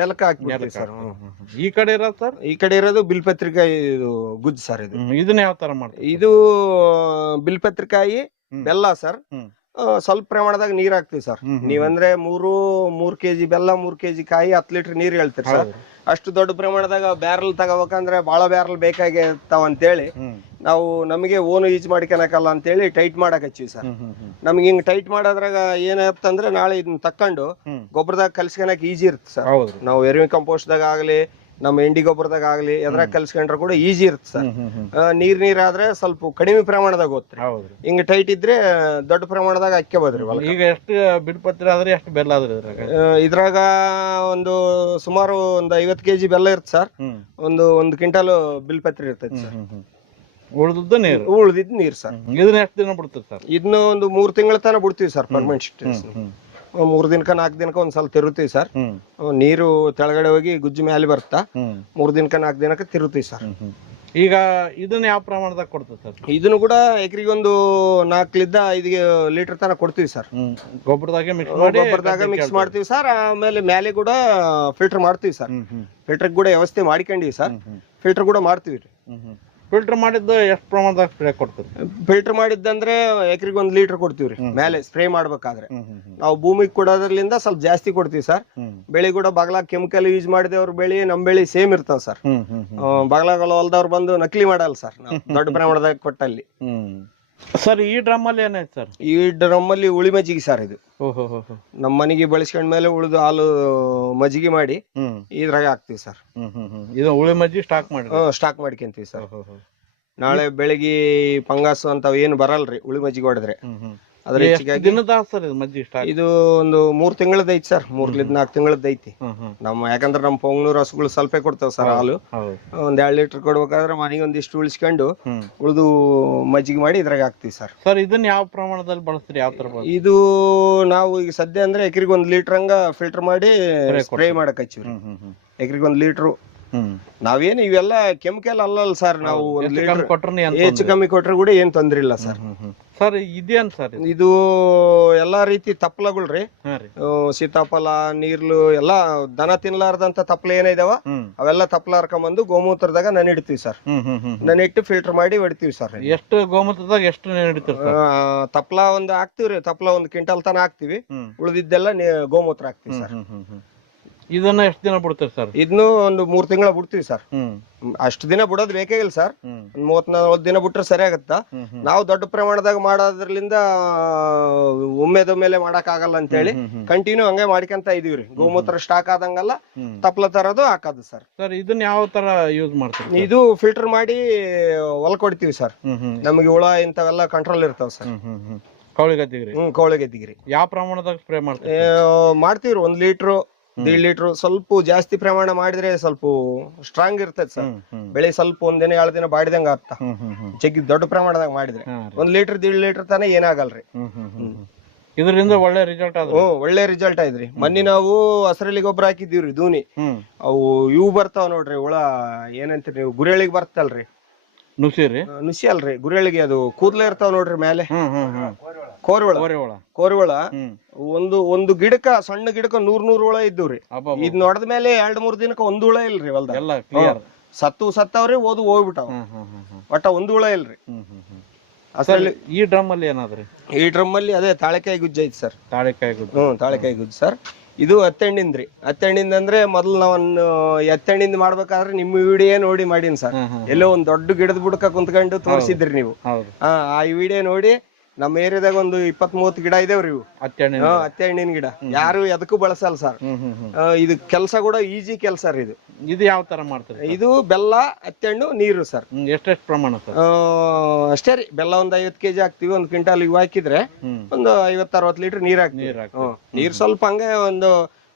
ನೆಲಕ್ಕೆ ಹಾಕ್ಬಿಡ್ತೀವಿ ಸರ್. ಈ ಕಡೆ ಇರೋದು ಸರ್? ಈ ಕಡೆ ಇರೋದು ಬಿಲ್ಪತ್ರಿಕಾಯಿ ಗುಜ್ಜು ಸರ್. ಇದು ಇದನ್ನ ಯಾವ ತರ ಮಾಡ್ತೀವಿ? ಇದು ಬಿಲ್ಪತ್ರಿಕಾಯಿ ಬೆಲ್ಲ ಸರ್. ಸ್ವಲ್ಪ ಪ್ರಮಾಣದಾಗ ನೀರ್ ಹಾಕ್ತಿವಿ ಸರ್. ನೀವಂದ್ರೆ 3 ಕೆಜಿ ಬೆಲ್ಲ 3 ಕೆಜಿ ಕಾಯಿ 10 ಲೀಟರ್ ನೀರ್ ಹೇಳ್ತೀರಿ ಸರ್. ಅಷ್ಟು ದೊಡ್ಡ ಪ್ರಮಾಣದಾಗ ಬ್ಯಾರಲ್ ತಗೋಬೇಕಂದ್ರೆ ಬಾಳ ಬ್ಯಾರಲ್ ಬೇಕಾಗಿರ್ತಾವ ಅಂತೇಳಿ ನಾವು ನಮಗೆ ಓನು ಯೂಸ್ ಮಾಡ್ಕೊಳಕಲ್ಲ ಅಂತೇಳಿ ಟೈಟ್ ಮಾಡಕ್ ಹಚ್ಚಿವಿ ಸರ್. ನಮ್ಗೆ ಹಿಂಗ್ ಟೈಟ್ ಮಾಡೋದ್ರಾಗ ಏನಾಗ್ತಂದ್ರೆ ನಾಳೆ ಇದನ್ನ ತಕ್ಕೊಂಡು ಗೊಬ್ಬರದಾಗ ಕಲ್ಸ್ಕೊಳಕ್ ಈಜಿ ಇರುತ್ತೆ ಸರ್. ನಾವು ಎರ್ಮಿ ಕಂಪೋಸ್ಟ್ದಾಗ ಆಗ್ಲಿ ನಮ್ಮ ಎಂಡಿ ಗೊಬ್ಬರದಾಗ ಆಗ್ಲಿ ಎದ್ರಾಗ ಕಲ್ಸ್ಕೊಂಡ್ರೆ ಕೂಡ ಈಜಿ ಇರುತ್ತೆ ಸರ್. ನೀರ್ ಆದ್ರೆ ಸ್ವಲ್ಪ ಕಡಿಮೆ ಪ್ರಮಾಣದಾಗ ಹೋಗ್ತರಿ. ಹಿಂಗ ಟೈಟ್ ಇದ್ರೆ ದೊಡ್ಡ ಪ್ರಮಾಣದಾಗ ಹಾಕ್ಯಬೋದ್ರಿ. ಈಗ ಎಷ್ಟು ಬಿಡ್ಪತ್ರಿ ಆದ್ರೆ ಎಷ್ಟು ಬೆಲ್ಲ ಆದ್ರಿ ಇದ್ರಾಗ? ಒಂದು ಸುಮಾರು ಒಂದು 50 ಕೆಜಿ ಬೆಲ್ಲ ಇರುತ್ತೆ ಸರ್. ಒಂದು ಕ್ವಿಂಟಲ್ ಬಿಲ್ಪತ್ರಿ ಇರ್ತೈತಿ ಸರ್. ಉಳ್ದಿದ್ದು ನೀರ್ ಸರ್. ಇದನ್ನ ಎಷ್ಟು ದಿನ ಬಿಡ್ತೀರಿ ಸರ್? ಇದನ್ನ ಒಂದು 3 ತಿಂಗಳ ತನಕ ಬಿಡ್ತೀವಿ ಸರ್. ಪರ್ಮನೆಂಟ್ 3 ದಿನಕ್ಕ 4 ದಿನಕ್ಕ ಒಂದ್ಸಲ ತಿರುತ್ತೀವಿ ಸರ್. ನೀರು ತೆಳಗಡೆ ಹೋಗಿ ಗುಜ್ಜು ಮೇಲೆ ಬರ್ತಾ 3 ದಿನಕ್ಕ 4 ದಿನಕ್ಕ ತಿರುತ್ತೀವಿ ಸರ್. ಈಗ ಇದನ್ನ ಯಾವ ಪ್ರಮಾಣದಾಗ ಕೊಡ್ತೀವಿ ಸರ್? ಇದನ್ನು ಕೂಡ ಎಕರೆಗೆ ಒಂದು 4-5 ಲೀಟರ್ ತನಕ ಕೊಡ್ತೀವಿ ಸರ್. ಗೊಬ್ಬರದಾಗ ಮಿಕ್ಸ್ ಮಾಡ್ತೀವಿ ಸರ್. ಆಮೇಲೆ ಮೇಲೆ ಕೂಡ ಫಿಲ್ಟರ್ ಮಾಡ್ತೀವಿ ಸರ್. ಫಿಲ್ಟರ್ ಕೂಡ ವ್ಯವಸ್ಥೆ ಮಾಡ್ಕೊಂಡಿವಿ ಸರ್. ಫಿಲ್ಟರ್ ಕೂಡ ಮಾಡ್ತೀವಿ. ಫಿಲ್ಟರ್ ಮಾಡಿದ್ದು ಎಷ್ಟು ಪ್ರಮಾಣದಾಗ ಸ್ಪ್ರೇ ಕೊಡ್ತೀರಿ? ಫಿಲ್ಟರ್ ಮಾಡಿದ್ದಂದ್ರೆ ಎಕರೆಗೆ 1 ಲೀಟರ್ ಕೊಡ್ತೀವ್ರಿ ಮೇಲೆ ಸ್ಪ್ರೇ ಮಾಡ್ಬೇಕಾದ್ರೆ. ನಾವು ಭೂಮಿಗೆ ಕೊಡೋದ್ರಲ್ಲಿಂದ ಸ್ವಲ್ಪ ಜಾಸ್ತಿ ಕೊಡ್ತೀವಿ ಸರ್. ಬೆಳೆ ಕೂಡ ಬಾಗ್ಲಾಗ ಕೆಮಿಕಲ್ ಯೂಸ್ ಮಾಡಿದವ್ರ ಬೆಳೆ ನಮ್ ಬೆಳೆ ಸೇಮ್ ಇರ್ತಾವ ಸರ್. ಬಾಗ್ಲಾಗ ಹೊಲದವ್ರು ಬಂದು ನಕಲಿ ಮಾಡಲ್ಲ ಸರ್ ದೊಡ್ಡ ಪ್ರಮಾಣದಾಗ ಕೊಟ್ಟಲ್ಲಿ. ಸರ್ ಈ ಡ್ರಮ್ ಅಲ್ಲಿ ಏನಾಯ್ತು ಸರ್? ಈ ಡ್ರಮ್ ಅಲ್ಲಿ ಉಳಿ ಮಜ್ಜಿಗೆ ಸರ್. ಇದು ನಮ್ಮ ಮನೆಗೆ ಬಳಸ್ಕೊಂಡ ಮೇಲೆ ಉಳಿದು ಹಾಲು ಮಜ್ಜಿಗೆ ಮಾಡಿ ಇದ್ರಾಗ ಹಾಕ್ತಿವಿ ಸರ್. ಇದು ಉಳಿ ಮಜ್ಜಿಗೆ ಸ್ಟಾಕ್ ಮಾಡ್ಕೊಂತೀವಿ ಸರ್. ನಾಳೆ ಬೆಳಿಗ್ಗೆ ಫಂಗಸ್ ಅಂತ ಏನು ಬರಲ್ರಿ ಉಳಿ ಮಜ್ಜಿಗೆ ಹೊಡೆದ್ರೆ. ಇದು ಒಂದು 3 ತಿಂಗಳದ ಐತಿ ಸರ್. 3-4 ತಿಂಗಳದ ಐತಿ. ಯಾಕಂದ್ರೆ ನಮ್ ಪೊಂಗ್ನೂರ್ ಹಸುಗಳು ಸ್ವಲ್ಪ ಕೊಡ್ತಾವ ಸರ್ ಹಾಲು. ಒಂದ್ 2 ಲೀಟರ್ ಕೊಡ್ಬೇಕಾದ್ರೆ ಮನೆಗೆ ಒಂದಿಷ್ಟು ಉಳಿಸ್ಕೊಂಡು ಉಳಿದು ಮಜ್ಜಿಗೆ ಮಾಡಿ ಇದ್ರಾಗ ಹಾಕ್ತಿವಿ ಸರ್. ಸರ್ ಇದನ್ನ ಯಾವ ಪ್ರಮಾಣದಲ್ಲಿ ಬಳಸ್ತೀರಿ? ಯಾವ ತರ? ಇದು ನಾವು ಈಗ ಸದ್ಯ ಅಂದ್ರೆ ಎಕರೆಗೆ 1 ಲೀಟರ್ ಹಂಗ ಫಿಲ್ಟರ್ ಮಾಡಿ ಸ್ಪ್ರೇ ಮಾಡಕ್ ಹಚ್ಚಿವ್ರಿ. ಎಕರೆಗೆ 1 ಲೀಟರ್. ನಾವೇನು ಇವೆಲ್ಲ ಕೆಮಿಕಲ್ ಅಲ್ಲಲ್ಲ ಸರ್. ನಾವು ಹೆಚ್ಚು ಕಮ್ಮಿ ಕೊಟ್ರೆ ಕೂಡ ಏನ್ ತೊಂದ್ರೆ ಇಲ್ಲ ಸರ್. ಸರ್ ಇದೇನ್ ಸರ್? ಇದು ಎಲ್ಲಾ ರೀತಿ ತಪ್ಪಲಗಳ್ರಿ. ಸೀತಾಫಲ, ನೀರ್ಲು ಎಲ್ಲಾ ದನ ತಿನ್ಲಾರ್ದಂತ ತಪ್ಪಲ ಏನಿದಾವ ಅವೆಲ್ಲ ತಪ್ಪಲ ಹರ್ಕೊಂಬಂದು ಗೋಮೂತ್ರದಾಗ ನೆನಿಡ್ತೀವಿ ಸರ್. ನೆನಿಟ್ಟು ಫಿಲ್ಟರ್ ಮಾಡಿ ಹೊಡಿತೀವಿ ಸರ್. ಎಷ್ಟು ಗೋಮೂತ್ರದಾಗ ಎಷ್ಟು ನೆನಿಡ್ತೀವಿ? ತಪ್ಪಲ ಒಂದು ಹಾಕ್ತಿವ್ರಿ. ತಪ್ಪಲ 1 ಕ್ವಿಂಟಲ್ ತನ ಹಾಕ್ತಿವಿ. ಉಳಿದಿದ್ದೆಲ್ಲ ಗೋಮೂತ್ರ ಹಾಕ್ತಿವಿ ಸರ್. ಇದನ್ನ ಎಷ್ಟು ದಿನ ಬಿಡ್ತೀರಿ ಸರ್? ಇದನ್ನು ಒಂದು 3 ತಿಂಗಳ ಬಿಡ್ತೀವಿ ಸರ್. ಅಷ್ಟು ದಿನ ಬಿಡೋದು ಬೇಕೇ ಇಲ್ಲ ಸರ್. 30-40 ದಿನ ಬಿಟ್ರೆ ಸರಿ ಆಗತ್ತ. ನಾವು ದೊಡ್ಡ ಪ್ರಮಾಣದಾಗ ಮಾಡೋದ್ರಲಿಂದ ಒಮ್ಮೆದೊಮ್ಮೆಲೆ ಮಾಡಕ್ ಆಗಲ್ಲ ಅಂತ ಹೇಳಿ ಕಂಟಿನ್ಯೂ ಹಂಗೆ ಮಾಡ್ಕೊಂತ ಇದೀವ್ರಿ. ಗೋಮೂತ್ರ ಸ್ಟಾಕ್ ಆದಂಗಲ್ಲ ತಪ್ಪಲ ತರದು ಹಾಕೋದು ಸರ್. ಸರ್ ಇದನ್ನ ಯಾವ ತರ ಯೂಸ್ ಮಾಡ್ತೀವಿ? ಇದು ಫಿಲ್ಟರ್ ಮಾಡಿ ಹೊಲಕ್ ಹೊಡಿತೀವಿ ಸರ್. ನಮಗೆ ಹುಳ ಇಂಥವೆಲ್ಲ ಕಂಟ್ರೋಲ್ ಇರ್ತಾವ ಸರ್. ಕೌಳಿಗದ್ದಿಗ್ರಿ ಯಾವ ಪ್ರಮಾಣದಾಗ ಸ್ಪ್ರೇ ಮಾಡ್ತೀವ್ರಿ? 1 ಲೀಟರ್ 1.5 ಲೀಟರ್. ಸ್ವಲ್ಪ ಜಾಸ್ತಿ ಪ್ರಮಾಣ ಮಾಡಿದ್ರೆ ಸ್ವಲ್ಪ ಸ್ಟ್ರಾಂಗ್ ಇರ್ತೈತಿ ಸರ್. ಬೆಳೆ ಸ್ವಲ್ಪ 1 ದಿನ 2 ದಿನ ಬಾಡಿದಂಗ ಆಗ್ತಾ. ಜಗ್ಗಿ ದೊಡ್ಡ ಪ್ರಮಾಣದಾಗ ಮಾಡಿದ್ರೆ 1 ಲೀಟರ್ 1.5 ಲೀಟರ್ ತಾನೇ ಏನಾಗಲ್ರಿ. ಇದರಿಂದ ಒಳ್ಳೆ ರಿಸಲ್ಟ್ ಒಳ್ಳೆ ರಿಸಲ್ಟ್ ಆಯ್ತ್ರಿ. ಮೊನ್ನೆ ನಾವು ಹಸರಲ್ಲಿ ಗೊಬ್ಬರ ಹಾಕಿದೀವ್ರಿ ದೂನಿ. ಅವು ಇವು ಬರ್ತಾವ ನೋಡ್ರಿ ಹುಳ, ಏನಂತೀರಿ ನೀವು, ಗುರೆಳಿಗೆ ಬರ್ತಲ್ರಿ. ನುಸಿ ಅಲ್ರಿ, ಗುರೆಳಿಗೆ ಅದು ಕೂದ್ಲ ಇರ್ತಾವ ನೋಡ್ರಿ ಮೇಲೆ. ಕೋರಿಹುಳ ಒಂದು ಗಿಡಕ್ಕ, ಸಣ್ಣ ಗಿಡಕ್ಕ 100 ಹುಳ ಇದ್ದವ್ರಿ. ಇದ್ ನೋಡಿದ ಮೇಲೆ 2-3 ದಿನಕ್ಕ 1 ಹುಳ ಇಲ್ರಿ ಹೊಲ್ದ. ಸತ್ತವ್ರಿ ಹೋಗ್ಬಿಟ್ಟಾವ. ಒಟ್ಟ 1 ಹುಳ ಇಲ್ರಿ. ಅಷ್ಟರಲ್ಲಿ ಈ ಡ್ರಮ್ ಅಲ್ಲಿ ಏನಾದ್ರಿ? ಈ ಡ್ರಮ್ ಅಲ್ಲಿ ಅದೇ ತಾಳೆಕಾಯಿ ಗುಜ್ಜು ಐತಿ ಸರ್. ತಾಳೆಕಾಯಿ ಗುಡ್ಡ. ತಾಳೆಕಾಯಿ ಗುಜ್ಜು ಸರ್. ಇದು ಹತ್ತೆಣ್ಣಿಂದ್ರಿ. ಹತ್ತೆಣ್ಣಿಂದ ಅಂದ್ರೆ ಮೊದಲು ನಾವೊಂದು ಹತ್ತೆಣ್ಣಿಂದ ಮಾಡ್ಬೇಕಾದ್ರೆ ನಿಮ್ಮ ವಿಡಿಯೋ ನೋಡಿ ಮಾಡೀನಿ ಸರ್. ಎಲ್ಲೋ ಒಂದ್ ದೊಡ್ಡ ಗಿಡದ ಬುಡಕ ಕುಂತ್ಕೊಂಡು ತೋರಿಸಿದ್ರಿ ನೀವು. ಆ ವಿಡಿಯೋ ನೋಡಿ ನಮ್ಮ ಏರಿಯಾದಾಗ ಒಂದು 20-30 ಗಿಡ ಇದೇವ್ರಿ ಇವು ಹತ್ತೆ ಹಣ್ಣಿನ ಗಿಡ. ಯಾರು ಎದಕ್ಕೂ ಬಳಸಲ್ಲ ಸರ್. ಇದು ಕೆಲಸ ಕೂಡ ಈಜಿ ಕೆಲಸ ರೀ ಇದು. ಇದು ಯಾವ ತರ ಮಾಡ್ತಾರೆ? ಇದು ಬೆಲ್ಲ, ಹತ್ತೆ ಹಣ್ಣು, ನೀರು ಸರ್. ಎಷ್ಟೆಷ್ಟು ಪ್ರಮಾಣ ಸರ್? ಅಷ್ಟೇ ರೀ. ಬೆಲ್ಲ ಒಂದ್ 50 kg ಹಾಕ್ತಿವಿ. 1 ಕ್ವಿಂಟಾಲ್ ಇವು ಹಾಕಿದ್ರೆ ಒಂದು 50-60 ಲೀಟರ್ ನೀರ್ ಹಾಕ್ತಿವಿ. ನೀರ್ ಸ್ವಲ್ಪ ಹಂಗೆ ಒಂದು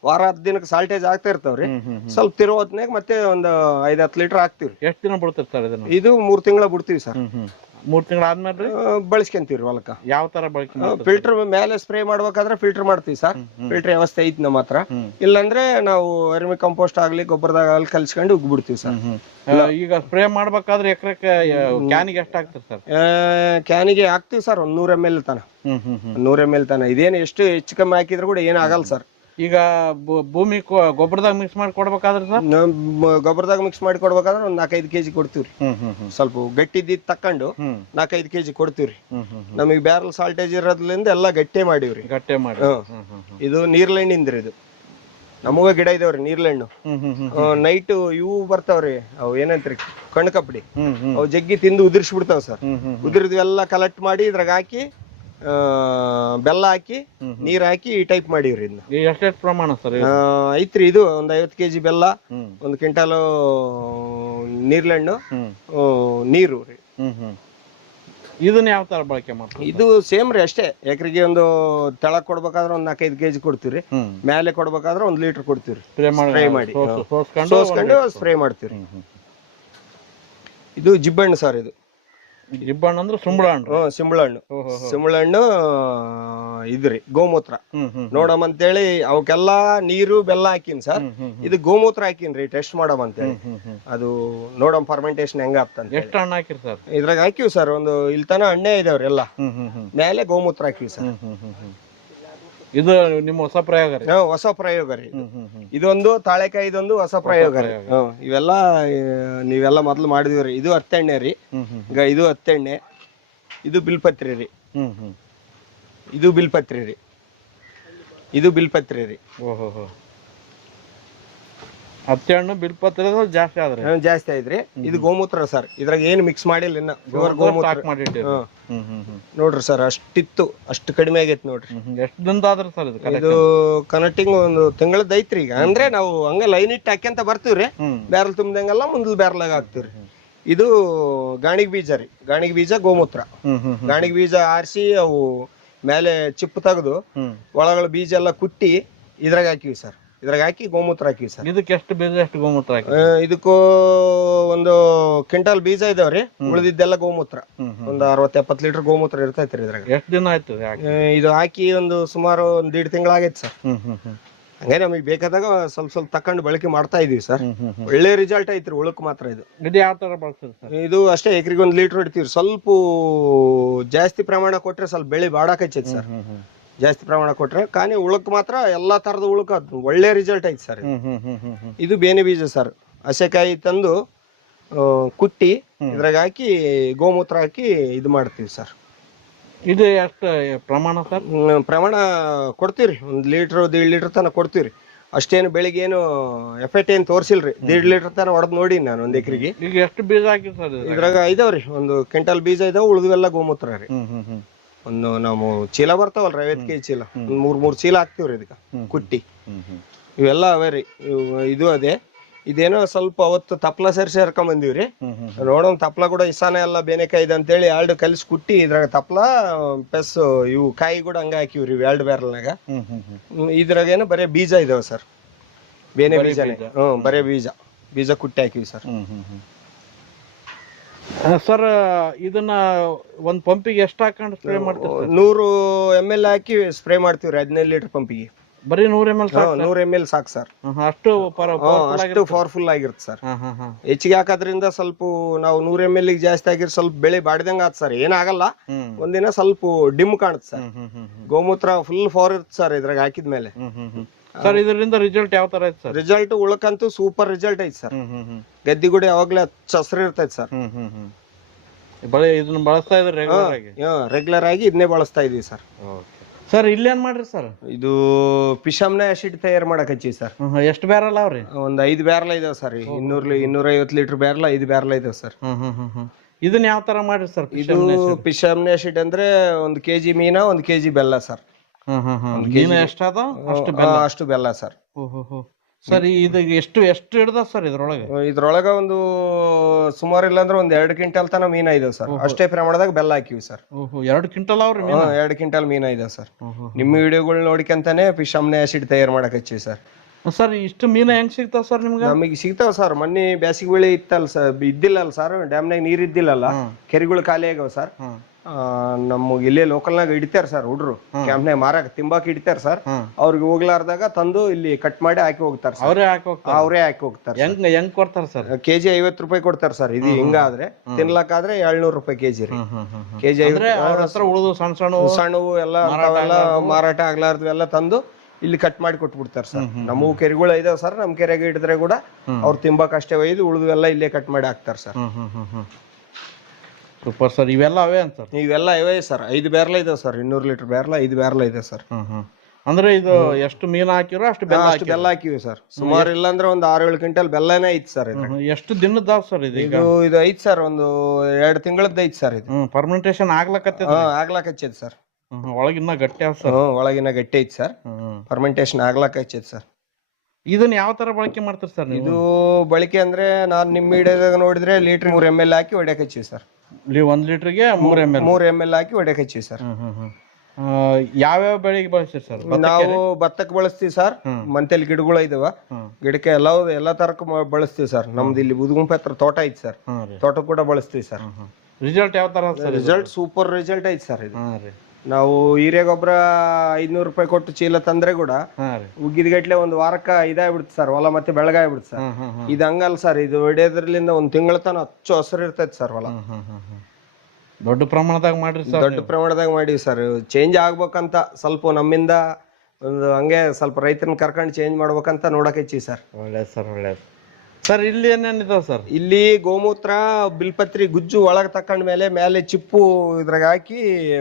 ವಾರ 10 ದಿನಕ್ಕೆ ಸಾಲ್ಟೇಜ್ ಆಗ್ತಾ ಇರ್ತಾವ್ರಿ. ಸ್ವಲ್ಪ ತಿರೋ ಹೊತ್ನಾಗ ಮತ್ತೆ ಒಂದು 5-10 ಲೀಟರ್ ಹಾಕ್ತಿವ್ರಿ. ಎಷ್ಟು ದಿನ ಬಿಡ್ತೀರಿ ಸರ್ ಇದನ್ನ? ಇದು 3 ತಿಂಗಳ ಬಿಡ್ತೀವಿ ಸರ್. 3 ತಿಂಗಳ ಆದ್ಮೇಲೆ ಬಳಸ್ಕೊಂತೀವ್ರಿ ಹೊಲಕ್ಕ. ಯಾವ ತರ ಬಳಕೆ? ಫಿಲ್ಟರ್ ಮೇಲೆ ಸ್ಪ್ರೇ ಮಾಡ್ಬೇಕಾದ್ರೆ ಫಿಲ್ಟರ್ ಮಾಡ್ತೀವಿ ಸರ್. ಫಿಲ್ಟರ್ ವ್ಯವಸ್ಥೆ ಐತಿ ನಮ್ಮ ಹತ್ರ. ಇಲ್ಲಾಂದ್ರೆ ನಾವು ವರ್ಮಿ ಕಂಪೋಸ್ಟ್ ಆಗ್ಲಿ ಗೊಬ್ಬರದಾಗ ಅಲ್ಲಿ ಕಲ್ಸ್ಕೊಂಡು ಉಗ್ಬಿಡ್ತೀವಿ ಸರ್. ಈಗ ಸ್ಪ್ರೇ ಮಾಡ್ಬೇಕಾದ್ರೆ ಎಕರೆಕ್ಕೆ ಕ್ಯಾನಿಗೆ ಎಷ್ಟು ಹಾಕ್ತೀರಿ ಸರ್? ಕ್ಯಾನಿಗೆ ಹಾಕ್ತಿವಿ ಸರ್ ಒಂದ್ 100 ml ತನ. 100 ml ತನ. ಇದೇನು ಎಷ್ಟು ಹೆಚ್ಚು ಕಮ್ಮಿ ಹಾಕಿದ್ರು ಕೂಡ ಏನಾಗಲ್ಲ ಸರ್. ಈಗ ಭೂಮಿ ಗೊಬ್ಬರದಾಗ ಮಿಕ್ಸ್ ಮಾಡಿ ಕೊಡ್ಬೇಕಾದ್ರೆ ಸರ್? ಗೊಬ್ಬರದಾಗ ಮಿಕ್ಸ್ ಮಾಡಿ ಕೊಡ್ಬೇಕಾದ್ರೆ ಒಂದ್ 4-5 kg ಕೊಡ್ತೀವ್ರಿ. ಸ್ವಲ್ಪ ಗಟ್ಟಿದ್ದಿದ್ ತಕೊಂಡು 4-5 kg ಕೊಡ್ತೀವ್ರಿ. ನಮಗೆ ಬ್ಯಾರಲ್ ಸಾಲ್ಟೇಜ್ ಇರೋದ್ರಿಂದ ಎಲ್ಲ ಗಟ್ಟೆ ಮಾಡಿವ್ರಿ. ಗಟ್ಟೆ ಮಾಡಿ. ಇದು ನೀರ್ಲೆಣ್ಣಿಂದ್ರಿ. ಇದು ನಮಗ ಗಿಡ ಇದಾವ್ರಿ ನೀರ್ಲೆಣ್ಣು. ನೈಟ್ ಇವು ಬರ್ತಾವ್ರಿ, ಅವು ಏನಂತ್ರಿ ಕಣ್ಕಪ್ಪಡಿ. ಅವು ಜಗ್ಗಿ ತಿಂದು ಉದುರಿಸ್ಬಿಡ್ತಾವ ಸರ್. ಉದುರಿದ್ವೆಲ್ಲ ಕಲೆಕ್ಟ್ ಮಾಡಿ ಇದ್ರಾಗ ಹಾಕಿ ಬೆಲ್ಲ ಹಾಕಿ ನೀರ್ ಹಾಕಿ ಈ ಟೈಪ್ ಮಾಡಿವ್ರಿ. ಇದನ್ನ ಎಷ್ಟೆಷ್ಟು ಪ್ರಮಾಣ ಸರ್ ಐತ್ರಿ? ಇದು ಒಂದ್ 50 kg ಬೆಲ್ಲ, 1 ಕ್ವಿಂಟಾಲು ನೀರ್ಲೆಣ್ಣು, ನೀರು ರೀ. ಇದನ್ನ ಯಾವ ತರ ಬಳಕೆ ಮಾಡ್ತೀವಿ? ಇದು ಸೇಮ್ ರೀ ಅಷ್ಟೇ. ಎಕರೆಗೆ ಒಂದು ತೆಳಕ್ ಕೊಡ್ಬೇಕಾದ್ರೆ ಒಂದ್ 4-5 kg ಕೊಡ್ತೀವ್ರಿ. ಮೇಲೆ ಕೊಡ್ಬೇಕಾದ್ರೆ 1 ಲೀಟರ್ ಕೊಡ್ತೀವ್ರಿ. ಸ್ಪ್ರೇ ಮಾಡಿ ಸೋಸ್ಕೊಂಡು ಸ್ಪ್ರೇ ಮಾಡ್ತೀವ್ರಿ. ಇದು ಜಿಬ್ಬಣ್ಣು ಸರ್. ಇದು ಜಿಬ್ಬಣ್ಣು ಅಂದ್ರೆ ಸುಂಬಳ ಹಣ್ಣು. ಸಿಂಬಳ ಹಣ್ಣು. ಸಿಂಬಳ ಹಣ್ಣು ಇದ್ರಿ ಗೋಮೂತ್ರ ನೋಡಮ್ ಅಂತೇಳಿ ಅವಕ್ಕೆಲ್ಲಾ ನೀರು ಬೆಲ್ಲ ಹಾಕಿನ್ ಸರ್. ಇದು ಗೋಮೂತ್ರ ಹಾಕಿನ್ರಿ ಟೆಸ್ಟ್ ಮಾಡಮ್ ಅಂತೇಳಿ. ಅದು ನೋಡಮ್ ಫರ್ಮೆಂಟೇಶನ್ ಹೆಂಗ ಆಗ್ತಂತ. ಎಷ್ಟು ಹಣ್ಣು ಹಾಕಿರಿ ಸರ್ ಇದ್ರಾಗ? ಹಾಕಿವಿ ಸರ್ ಒಂದು ಇಲ್ಲಿ ತನ ಹಣ್ಣೆ ಇದಾವ್ರಿ ಎಲ್ಲ. ಮೇಲೆ ಗೋಮೂತ್ರ ಹಾಕಿವಿ ಸರ್. ಇದು ನಿಮ್ಮ ಹೊಸ ಪ್ರಯೋಗ ರೀ? ಹೊಸ ಪ್ರಯೋಗ ರೀ. ಇದೊಂದು ತಾಳೆಕಾಯಿ, ಇದೊಂದು ಹೊಸ ಪ್ರಯೋಗ ರೀ. ಇವೆಲ್ಲ ನೀವೆಲ್ಲ ಮೊದ್ಲು ಮಾಡಿದಿವ್ರಿ. ಇದು ಹತ್ತೆಣ್ಣೆ ರೀ. ಈಗ ಇದು ಹತ್ತೆಣ್ಣೆ. ಇದು ಬಿಲ್ಪತ್ರಿ ರೀ. ಇದು ಬಿಲ್ಪತ್ರಿ ರೀ. ಇದು ಬಿಲ್ಪತ್ರಿ ರೀ. ಹತ್ತೆ ಹಣ್ಣು ಬಿಲ್ಪತ್ರೆ ಜಾಸ್ತಿ ಆದ್ರೆ ಜಾಸ್ತಿ ಆಯ್ತ್ರಿ. ಇದು ಗೋಮೂತ್ರ ಸರ್. ಇದ್ರಾಗ ಏನು ಮಿಕ್ಸ್ ಮಾಡಿಲ್ಲ ಇನ್ನ. ಪ್ಯೂರ್ ಗೋಮೂತ್ರ ನೋಡ್ರಿ ಸರ್. ಅಷ್ಟಿತ್ತು, ಅಷ್ಟು ಕಡಿಮೆ ಆಗೈತಿ ನೋಡ್ರಿ. ಎಷ್ಟು ದಿನದ ಆದ್ರಿ ಸರ್ ಇದು ಕನೆಕ್ಟಿಂಗ್? ಒಂದು ತಿಂಗಳದ ಐತ್ರಿ. ಈಗ ಅಂದ್ರೆ ನಾವು ಹಂಗ ಲೈನ್ ಇಟ್ಟು ಹಾಕ್ಯಂತ ಬರ್ತೀವ್ರಿ. ಬ್ಯಾರಲ್ ತುಂಬ್ದಂಗೆಲ್ಲ ಮುಂದಲ್ ಬ್ಯಾರಲಾಗ ಹಾಕ್ತಿವ್ರಿ. ಇದು ಗಾಣಿಗೆ ಬೀಜ ರೀ. ಗಾಣಿಗೆ ಬೀಜ, ಗೋಮೂತ್ರ. ಗಾಣಿಗೆ ಬೀಜ ಆರಿಸಿ ಅವು ಮೇಲೆ ಚಿಪ್ಪು ತೆಗೆದು ಒಳಗಳ ಬೀಜ ಎಲ್ಲ ಕುಟ್ಟಿ ಇದ್ರಾಗ ಹಾಕಿವಿ ಸರ್. ಇದ್ರಾಗ ಹಾಕಿ ಗೋಮೂತ್ರ ಹಾಕಿವಿ ಸರ್. ಇದಕ್ಕೆ ಎಷ್ಟು ಬೀಜ, ಎಷ್ಟು ಗೋಮೂತ್ರ ಹಾಕಿ? ಇದಕ್ಕೂ ಒಂದು ಕ್ವಿಂಟಲ್ ಬೀಜ ಇದಾವ್ರಿ. ಉಳಿದಿದ್ದೆಲ್ಲ ಗೋಮೂತ್ರ. ಒಂದು 60-70 ಲೀಟರ್ ಗೋಮೂತ್ರ ಇರ್ತೈತ್ರಿ ಇದ್ರಾಗ. ಎಷ್ಟು ದಿನ ಆಯ್ತು ಇದು ಹಾಕಿ? ಒಂದು ಸುಮಾರು 1.5 ತಿಂಗಳಾಗೈತಿ ಸರ್. ಹಂಗೆ ನಮಗೆ ಬೇಕಾದಾಗ ಸ್ವಲ್ಪ ಸ್ವಲ್ಪ ತಕೊಂಡು ಬಳಕೆ ಮಾಡ್ತಾ ಇದೀವಿ ಸರ್. ಒಳ್ಳೆ ರಿಸಲ್ಟ್ ಐತ್ರಿ. ಉಳಕ್ ಮಾತ್ರ ಇದು. ಇದು ಯಾವ ತರ ಬಳಸ್ತೀರಿ ಸರ್? ಇದು ಅಷ್ಟೇ ಎಕರೆಗೆ 1 ಲೀಟರ್ ಹೊಡಿತೀವಿ. ಸ್ವಲ್ಪ ಜಾಸ್ತಿ ಪ್ರಮಾಣ ಕೊಟ್ರೆ ಸ್ವಲ್ಪ ಬೆಳೆ ಬಾಡಕಚ್ಚೈತಿ ಸರ್. ಜಾಸ್ತಿ ಪ್ರಮಾಣ ಕೊಟ್ರೆ. ಕಾನಿ ಉಳಕ್ ಮಾತ್ರ ಎಲ್ಲಾ ತರದ ಉಳಕ್ ಒಳ್ಳೆ ರಿಸಲ್ಟ್ ಐತಿ ಸರ್. ಇದು ಬೇನೆ ಬೀಜ ಸರ್. ಹಸೆಕಾಯಿ ತಂದು ಕುಟ್ಟಿ ಇದ್ರಾಗ ಹಾಕಿ ಗೋಮೂತ್ರ ಹಾಕಿ ಇದು ಮಾಡ್ತೀವಿ ಸರ್. ಇದು ಎಷ್ಟು ಪ್ರಮಾಣ ಸರ್? ಪ್ರಮಾಣ ಕೊಡ್ತೀವ್ರಿ. 1 ಲೀಟರ್ 1.5 ಲೀಟರ್ ತನಕ ಕೊಡ್ತೀವ್ರಿ. ಅಷ್ಟೇನು ಬೆಳಿಗ್ಗೆ ಏನು ಎಫೆಕ್ಟ್ ಏನ್ ತೋರ್ಸಿಲ್ರಿ. 1.5 ಲೀಟರ್ ತನಕ ಹೊಡೆದ್ ನೋಡಿ ನಾನು ಒಂದ್ ಎಕರೆಗೆ. ಈಗ ಎಷ್ಟು ಬೀಜ ಹಾಕಿ ಸರ್ ಇದ್ರಾಗ? ಇದಾವ್ರಿ ಒಂದು ಕ್ವಿಂಟಲ್ ಬೀಜ ಇದಾವ. ಉಳಿದವೆಲ್ಲ ಗೋಮೂತ್ರ ರೀ. ಒಂದು ನಾವು ಚೀಲ ಬರ್ತಾವಲ್ರಿ 50 kg ಚೀಲ, 3 ಚೀಲ ಹಾಕ್ತಿವ್ರಿ ಇದಕ್ಕ ಕುಟ್ಟಿ. ಇವೆಲ್ಲ ಅವೇ ರೀ. ಇದು ಅದೇ. ಇದೇನೋ ಸ್ವಲ್ಪ ಅವತ್ತು ತಪ್ಲ ಸೇರ್ಕೊಂಡ್ ಬಂದಿವ್ರಿ. ನೋಡೋಣ ತಪ್ಲ ಕೂಡ ಇಸಾನ ಎಲ್ಲ ಬೇನೆಕಾಯಿ ಅಂತೇಳಿ 2 ಕಲಿಸಿ ಕುಟ್ಟಿ ಇದ್ರಾಗ ತಪ್ಲ ಪ್ಲಸ್ ಇವು ಕಾಯಿ ಕೂಡ ಹಂಗ ಹಾಕಿವ್ರಿ 2 ಬ್ಯಾರಲ್ನಾಗ. ಇದ್ರಾಗ ಏನೋ ಬರೇ ಬೀಜ ಇದಾವ ಸರ್. ಬೇನೆ ಬೀಜನೇ. ಬರೇ ಬೀಜ ಕುಟ್ಟಿ ಹಾಕಿವಿ ಸರ್. ಸರ್ ಇದನ್ನ ಒಂದ್ ಪಂಪಿಗೆ ಎಷ್ಟು ಹಾಕೊಂಡು ಸ್ಪ್ರೇ ಮಾಡ್ತೀವಿ? 100 ml ಹಾಕಿ ಸ್ಪ್ರೇ ಮಾಡ್ತೀವ್ರಿ 15 ಲೀಟರ್ ಪಂಪಿಗೆ. ಬರೀ 100 ml? 100 ml ಸಾಕು ಸರ್. ಅಷ್ಟು ಪವರ್ಫುಲ್ ಆಗಿರುತ್ತೆ ಸರ್. ಹೆಚ್ಚಿಗೆ ಹಾಕೋದ್ರಿಂದ ಸ್ವಲ್ಪ ನಾವು 100 ml ಜಾಸ್ತಿ ಆಗಿರ್ ಸ್ವಲ್ಪ ಬೆಳೆ ಬಾಡ್ದಂಗ ಆತ್ ಸರ್. ಏನಾಗಲ್ಲ. ಒಂದಿನ ಸ್ವಲ್ಪ ಡಿಮ್ ಕಾಣುತ್ತೆ ಸರ್. ಗೋಮೂತ್ರ ಫುಲ್ ಪವರ್ ಇರುತ್ತೆ ಸರ್ ಇದ್ರಾಗ ಹಾಕಿದ್ಮೇಲೆ. ಸರ್ ಇದರಿಂದ ರಿಸಲ್ಟ್ ಯಾವ ತರ ಐತಿ ಸರ್? ರಿಸಲ್ಟ್ ಉಳಕಂತೂ ಸೂಪರ್ ರಿಸಲ್ಟ್ ಐತಿ ಸರ್. ಗದ್ದಿ ಕೂಡ ಯಾವಾಗ್ಲೇ ಹಸ್ರು ಇರ್ತೈತಿ ಸರ್. ಬರೀ ಇದನ್ನ ಬಳಸ್ತಾ ಇದ್ರಿ ರೆಗ್ಯುಲರ್ ಆಗಿ? ರೆಗ್ಯುಲರ್ ಆಗಿ ಇದನ್ನೇ ಬಳಸ್ತಾ ಇದೀವಿ ಸರ್. ಸರ್ ಇಲ್ಲೇನ್ ಮಾಡ್ರಿ ಸರ್? ಇದು ಪಿಶಮ್ನ ಆಸಿಡ್ ತಯಾರು ಮಾಡಕ್ ಹಚ್ಚಿ ಸರ್. ಎಷ್ಟು ಬ್ಯಾರಲ್ ಅವ್ರಿ? ಒಂದ್ 5 ಬ್ಯಾರಲ್ ಇದಾವ ಸರ್. 250 ಲೀಟರ್ ಬ್ಯಾರಲ್ 5 ಬ್ಯಾರಲ್ ಇದಾವ ಸರ್. ಇದನ್ನ ಯಾವ ತರ ಮಾಡ್ರಿ ಸರ್? ಇದು ಪಿಶಮ್ನ ಆಸಿಡ್ ಅಂದ್ರೆ 1 kg ಮೀನಾ 1 kg ಬೆಲ್ಲ ಸರ್. ಎಷ್ಟದ ಅಷ್ಟು ಬೆಲ್ಲ ಸರ್. ಸರ್ ಇದು ಎಷ್ಟು ಹಿಡ್ದ ಸರ್ ಇದ್ರೊಳಗೆ? ಇದ್ರೊಳಗ ಒಂದು ಸುಮಾರು ಇಲ್ಲ ಅಂದ್ರೆ 2 ಕ್ವಿಂಟಲ್ ತನ ಮೀನಾ ಇದಾವ ಸರ್. ಅಷ್ಟೇ ಪ್ರಮಾಣದಾಗ ಬೆಲ್ಲ ಹಾಕಿವಿ ಸರ್. 2 ಕ್ವಿಂಟಲ್ ಅವ್ರಿ? 2 ಕ್ವಿಂಟಲ್ ಮೀನಾ ಇದಾವ ಸರ್. ನಿಮ್ಮ ವಿಡಿಯೋಗಳು ನೋಡ್ಕಂತಾನೆ ಪಿಶಮ್ನ ಆಸಿಡ್ ತಯಾರು ಮಾಡಕ್ ಹಚ್ಚಿ ಸರ್. ಸರ್ ಇಷ್ಟು ಮೀನ ಹೆಂಗ್ ಸಿಗ್ತಾವ ಸರ್ ನಿಮ್ಗೆ? ನಮಗೆ ಸಿಗ್ತಾವ ಸರ್. ಮೊನ್ನೆ ಬೇಸಿಗೆ ಬೆಳೆ ಇತ್ತಲ್ಲ ಸರ್, ಇದ್ದಿಲ್ಲಲ್ಲ ಸರ್, ಡ್ಯಾಮ್ನಾಗ ನೀರ್ ಇದ್ದಿಲ್ಲಲ್ಲ, ಕೆರೆಗಳು ಖಾಲಿ ಆಗ್ಯಾವ ಸರ್. ನಮ್ಗೆ ಇಲ್ಲೇ ಲೋಕಲ್ನಾಗ ಹಿಡಿತಾರ ಸರ್ ಹುಡ್ರು, ಕ್ಯಾಂಪ್ನಾಗ ಮಾರಾಕ ತಿಂಬಾಕ್ ಹಿಡಿತಾರ ಸರ್. ಅವ್ರಿಗೆ ಹೋಗ್ಲಾರ್ದಾಗ ತಂದು ಇಲ್ಲಿ ಕಟ್ ಮಾಡಿ ಹಾಕಿ ಹೋಗ್ತಾರ ಸರ್. ಅವರೇ ಹಾಕಿ ಹೋಗ್ತಾರೆ. ಹೆಂಗ್ ಕೊಡ್ತಾರ ಸರ್? ಕೆಜಿ 50 ರೂಪಾಯಿ ಕೊಡ್ತಾರ ಸರ್. ಇದು ಹಿಂಗಾದ್ರೆ ತಿನ್ಲಕ್ಕಾದ್ರೆ 700 ರೂಪಾಯಿ ಕೆಜಿ ರೀ. ಕೆಜಿ ಉಳಿದು ಸಣ್ಣ ಸಣ್ಣವು ಎಲ್ಲ ಮಾರಾಟ ಆಗ್ಲಾರ್ದವೆಲ್ಲ ತಂದು ಇಲ್ಲಿ ಕಟ್ ಮಾಡಿ ಕೊಟ್ಬಿಡ್ತಾರೆ ಸರ್. ನಮ್ಮ ಕೆರೆಗಳು ಇದಾವ ಸರ್. ನಮ್ ಕೆರೆಗೆ ಹಿಡಿದ್ರೆ ಕೂಡ ಅವ್ರು ತಿಂಬಾಕ್ ಅಷ್ಟೇ ಒಯ್ದು ಉಳಿದು ಎಲ್ಲ ಇಲ್ಲೇ ಕಟ್ ಮಾಡಿ ಹಾಕ್ತಾರ ಸರ್. Super sir. ಇವೆಲ್ಲ ಅವೇ ಅಂತ? ಇವೆಲ್ಲ ಇವೇ ಸರ್. 5 ಬ್ಯಾರಲ್ ಇದಾವ ಸರ್. 200 ಲೀಟರ್ ಬ್ಯಾರಲ್ 5 ಬ್ಯಾರಲ್ ಇದೆ ಸರ್. ಅಂದ್ರೆ ಇದು ಎಷ್ಟು ಮೀನು ಹಾಕಿರೋ ಅಷ್ಟು ಬೆಲ್ಲ ಹಾಕಿವಿ ಸರ್. ಸುಮಾರು ಇಲ್ಲ ಅಂದ್ರೆ ಒಂದು 6-7 ಕ್ವಿಂಟಲ್ ಬೆಲ್ಲನೇ ಐತಿ ಸರ್. ಎಷ್ಟು ದಿನದ ಸರ್ ಇದು? ಇದು ಐತ್ ಸರ್. ಒಂದು 2 ತಿಂಗಳದ್ದು ಐತಿ ಸರ್. ಇದು ಫರ್ಮೆಂಟೇಶನ್ ಆಗ್ಲಾಕಚ್ಚೈತಿ ಸರ್. ಒಳಗಿನ್ನ ಗಟ್ಟಿ ಸರ್. ಒಳಗಿನ ಗಟ್ಟಿ ಐತಿ ಸರ್. Fermentation ಆಗ್ಲಾಕಚ್ಚೈತಿ sir. ಇದನ್ನ ಯಾವ ತರ ಬಳಕೆ ಮಾಡ್ತೀರಿ ಸರ್? ಇದು ಬಳಕೆ ಅಂದ್ರೆ ನಾನ್ ನಿಮ್ ವಿಡಿಯೋದಾಗ ನೋಡಿದ್ರೆ ಲೀಟರ್ 3 ml ಹಾಕಿ ಹೊಡ್ಯಾಕ್ ಹಚ್ಚಿವಿ ಸರ್. 1 ಲೀಟರ್ಗೆ 3 ml ಹಾಕಿ ಹೊಡ್ಯಾಕ್ ಹಚ್ಚಿವಿ ಸರ್. ಯಾವ್ಯಾವ ಬೆಳೆಗೆ ಬಳಸ್ತೀರಿ ಸರ್? ನಾವು ಭತ್ತಕ್ಕೆ ಬಳಸ್ತೀವಿ ಸರ್. ಮಂತೆಲ್ ಗಿಡಗಳು ಇದಾವ. ಗಿಡಕ್ಕೆ ಎಲ್ಲಾ ತರಕ ಬಳಸ್ತೀವಿ ಸರ್. ನಮ್ದು ಇಲ್ಲಿ ಬುದ್ಗುಂಪೆ ಹತ್ರ ತೋಟ ಐತಿ ಸರ್. ತೋಟ ಕೂಡ ಬಳಸ್ತೀವಿ ಸರ್. ರಿಸಲ್ಟ್ ಯಾವ ತರ ಸರ್? ರಿಸಲ್ಟ್ ಸೂಪರ್ ರಿಸಲ್ಟ್ ಐತಿ ಸರ್. ಇದು ನಾವು ಹಿರೇ ಗೊಬ್ಬರ 500 ರೂಪಾಯಿ ಕೊಟ್ಟು ಚೀಲ ತಂದ್ರೆ ಕೂಡ ಉಗ್ಗಿದ್ಗಟ್ಲೆ ಒಂದು ವಾರಕ್ಕ ಇದಾಗ್ಬಿಡುತ್ತೆ ಸರ್. ಹೊಲ ಮತ್ತೆ ಬೆಳಗಾಗ್ಬಿಡುತ್ತೆ ಸರ್. ಇದು ಹಂಗಲ್ಲ ಸರ್. ಇದು ಹೊಡೆಯೋದ್ರಲ್ಲಿಂದ 1 ತಿಂಗಳ ತನ ಹಚ್ಚು ಹಸಿರು ಇರ್ತೈತಿ ಸರ್ ಹೊಲ. ದೊಡ್ಡ ಪ್ರಮಾಣದಾಗ ಮಾಡ್ರಿ ಸರ್? ದೊಡ್ಡ ಪ್ರಮಾಣದಾಗ ಮಾಡಿವಿ ಸರ್. ಚೇಂಜ್ ಆಗ್ಬೇಕಂತ ಸ್ವಲ್ಪ ನಮ್ಮಿಂದ ಒಂದು ಹಂಗೆ ಸ್ವಲ್ಪ ರೈತರನ್ನ ಕರ್ಕೊಂಡು ಚೇಂಜ್ ಮಾಡ್ಬೇಕಂತ ನೋಡಕ್ ಹಚ್ಚಿ ಸರ್. ಒಳ್ಳೇದು ಸರ್, ಒಳ್ಳೇದು ಸರ್. ಇಲ್ಲಿ ಏನೇನಿದಾವ ಸರ್? ಇಲ್ಲಿ ಗೋಮೂತ್ರ, ಬಿಲ್ಪತ್ರಿ, ಗುಜ್ಜು ಒಳಗ್ ತಕೊಂಡ ಮೇಲೆ ಚಿಪ್ಪು ಇದ್ರಾಗ ಹಾಕಿ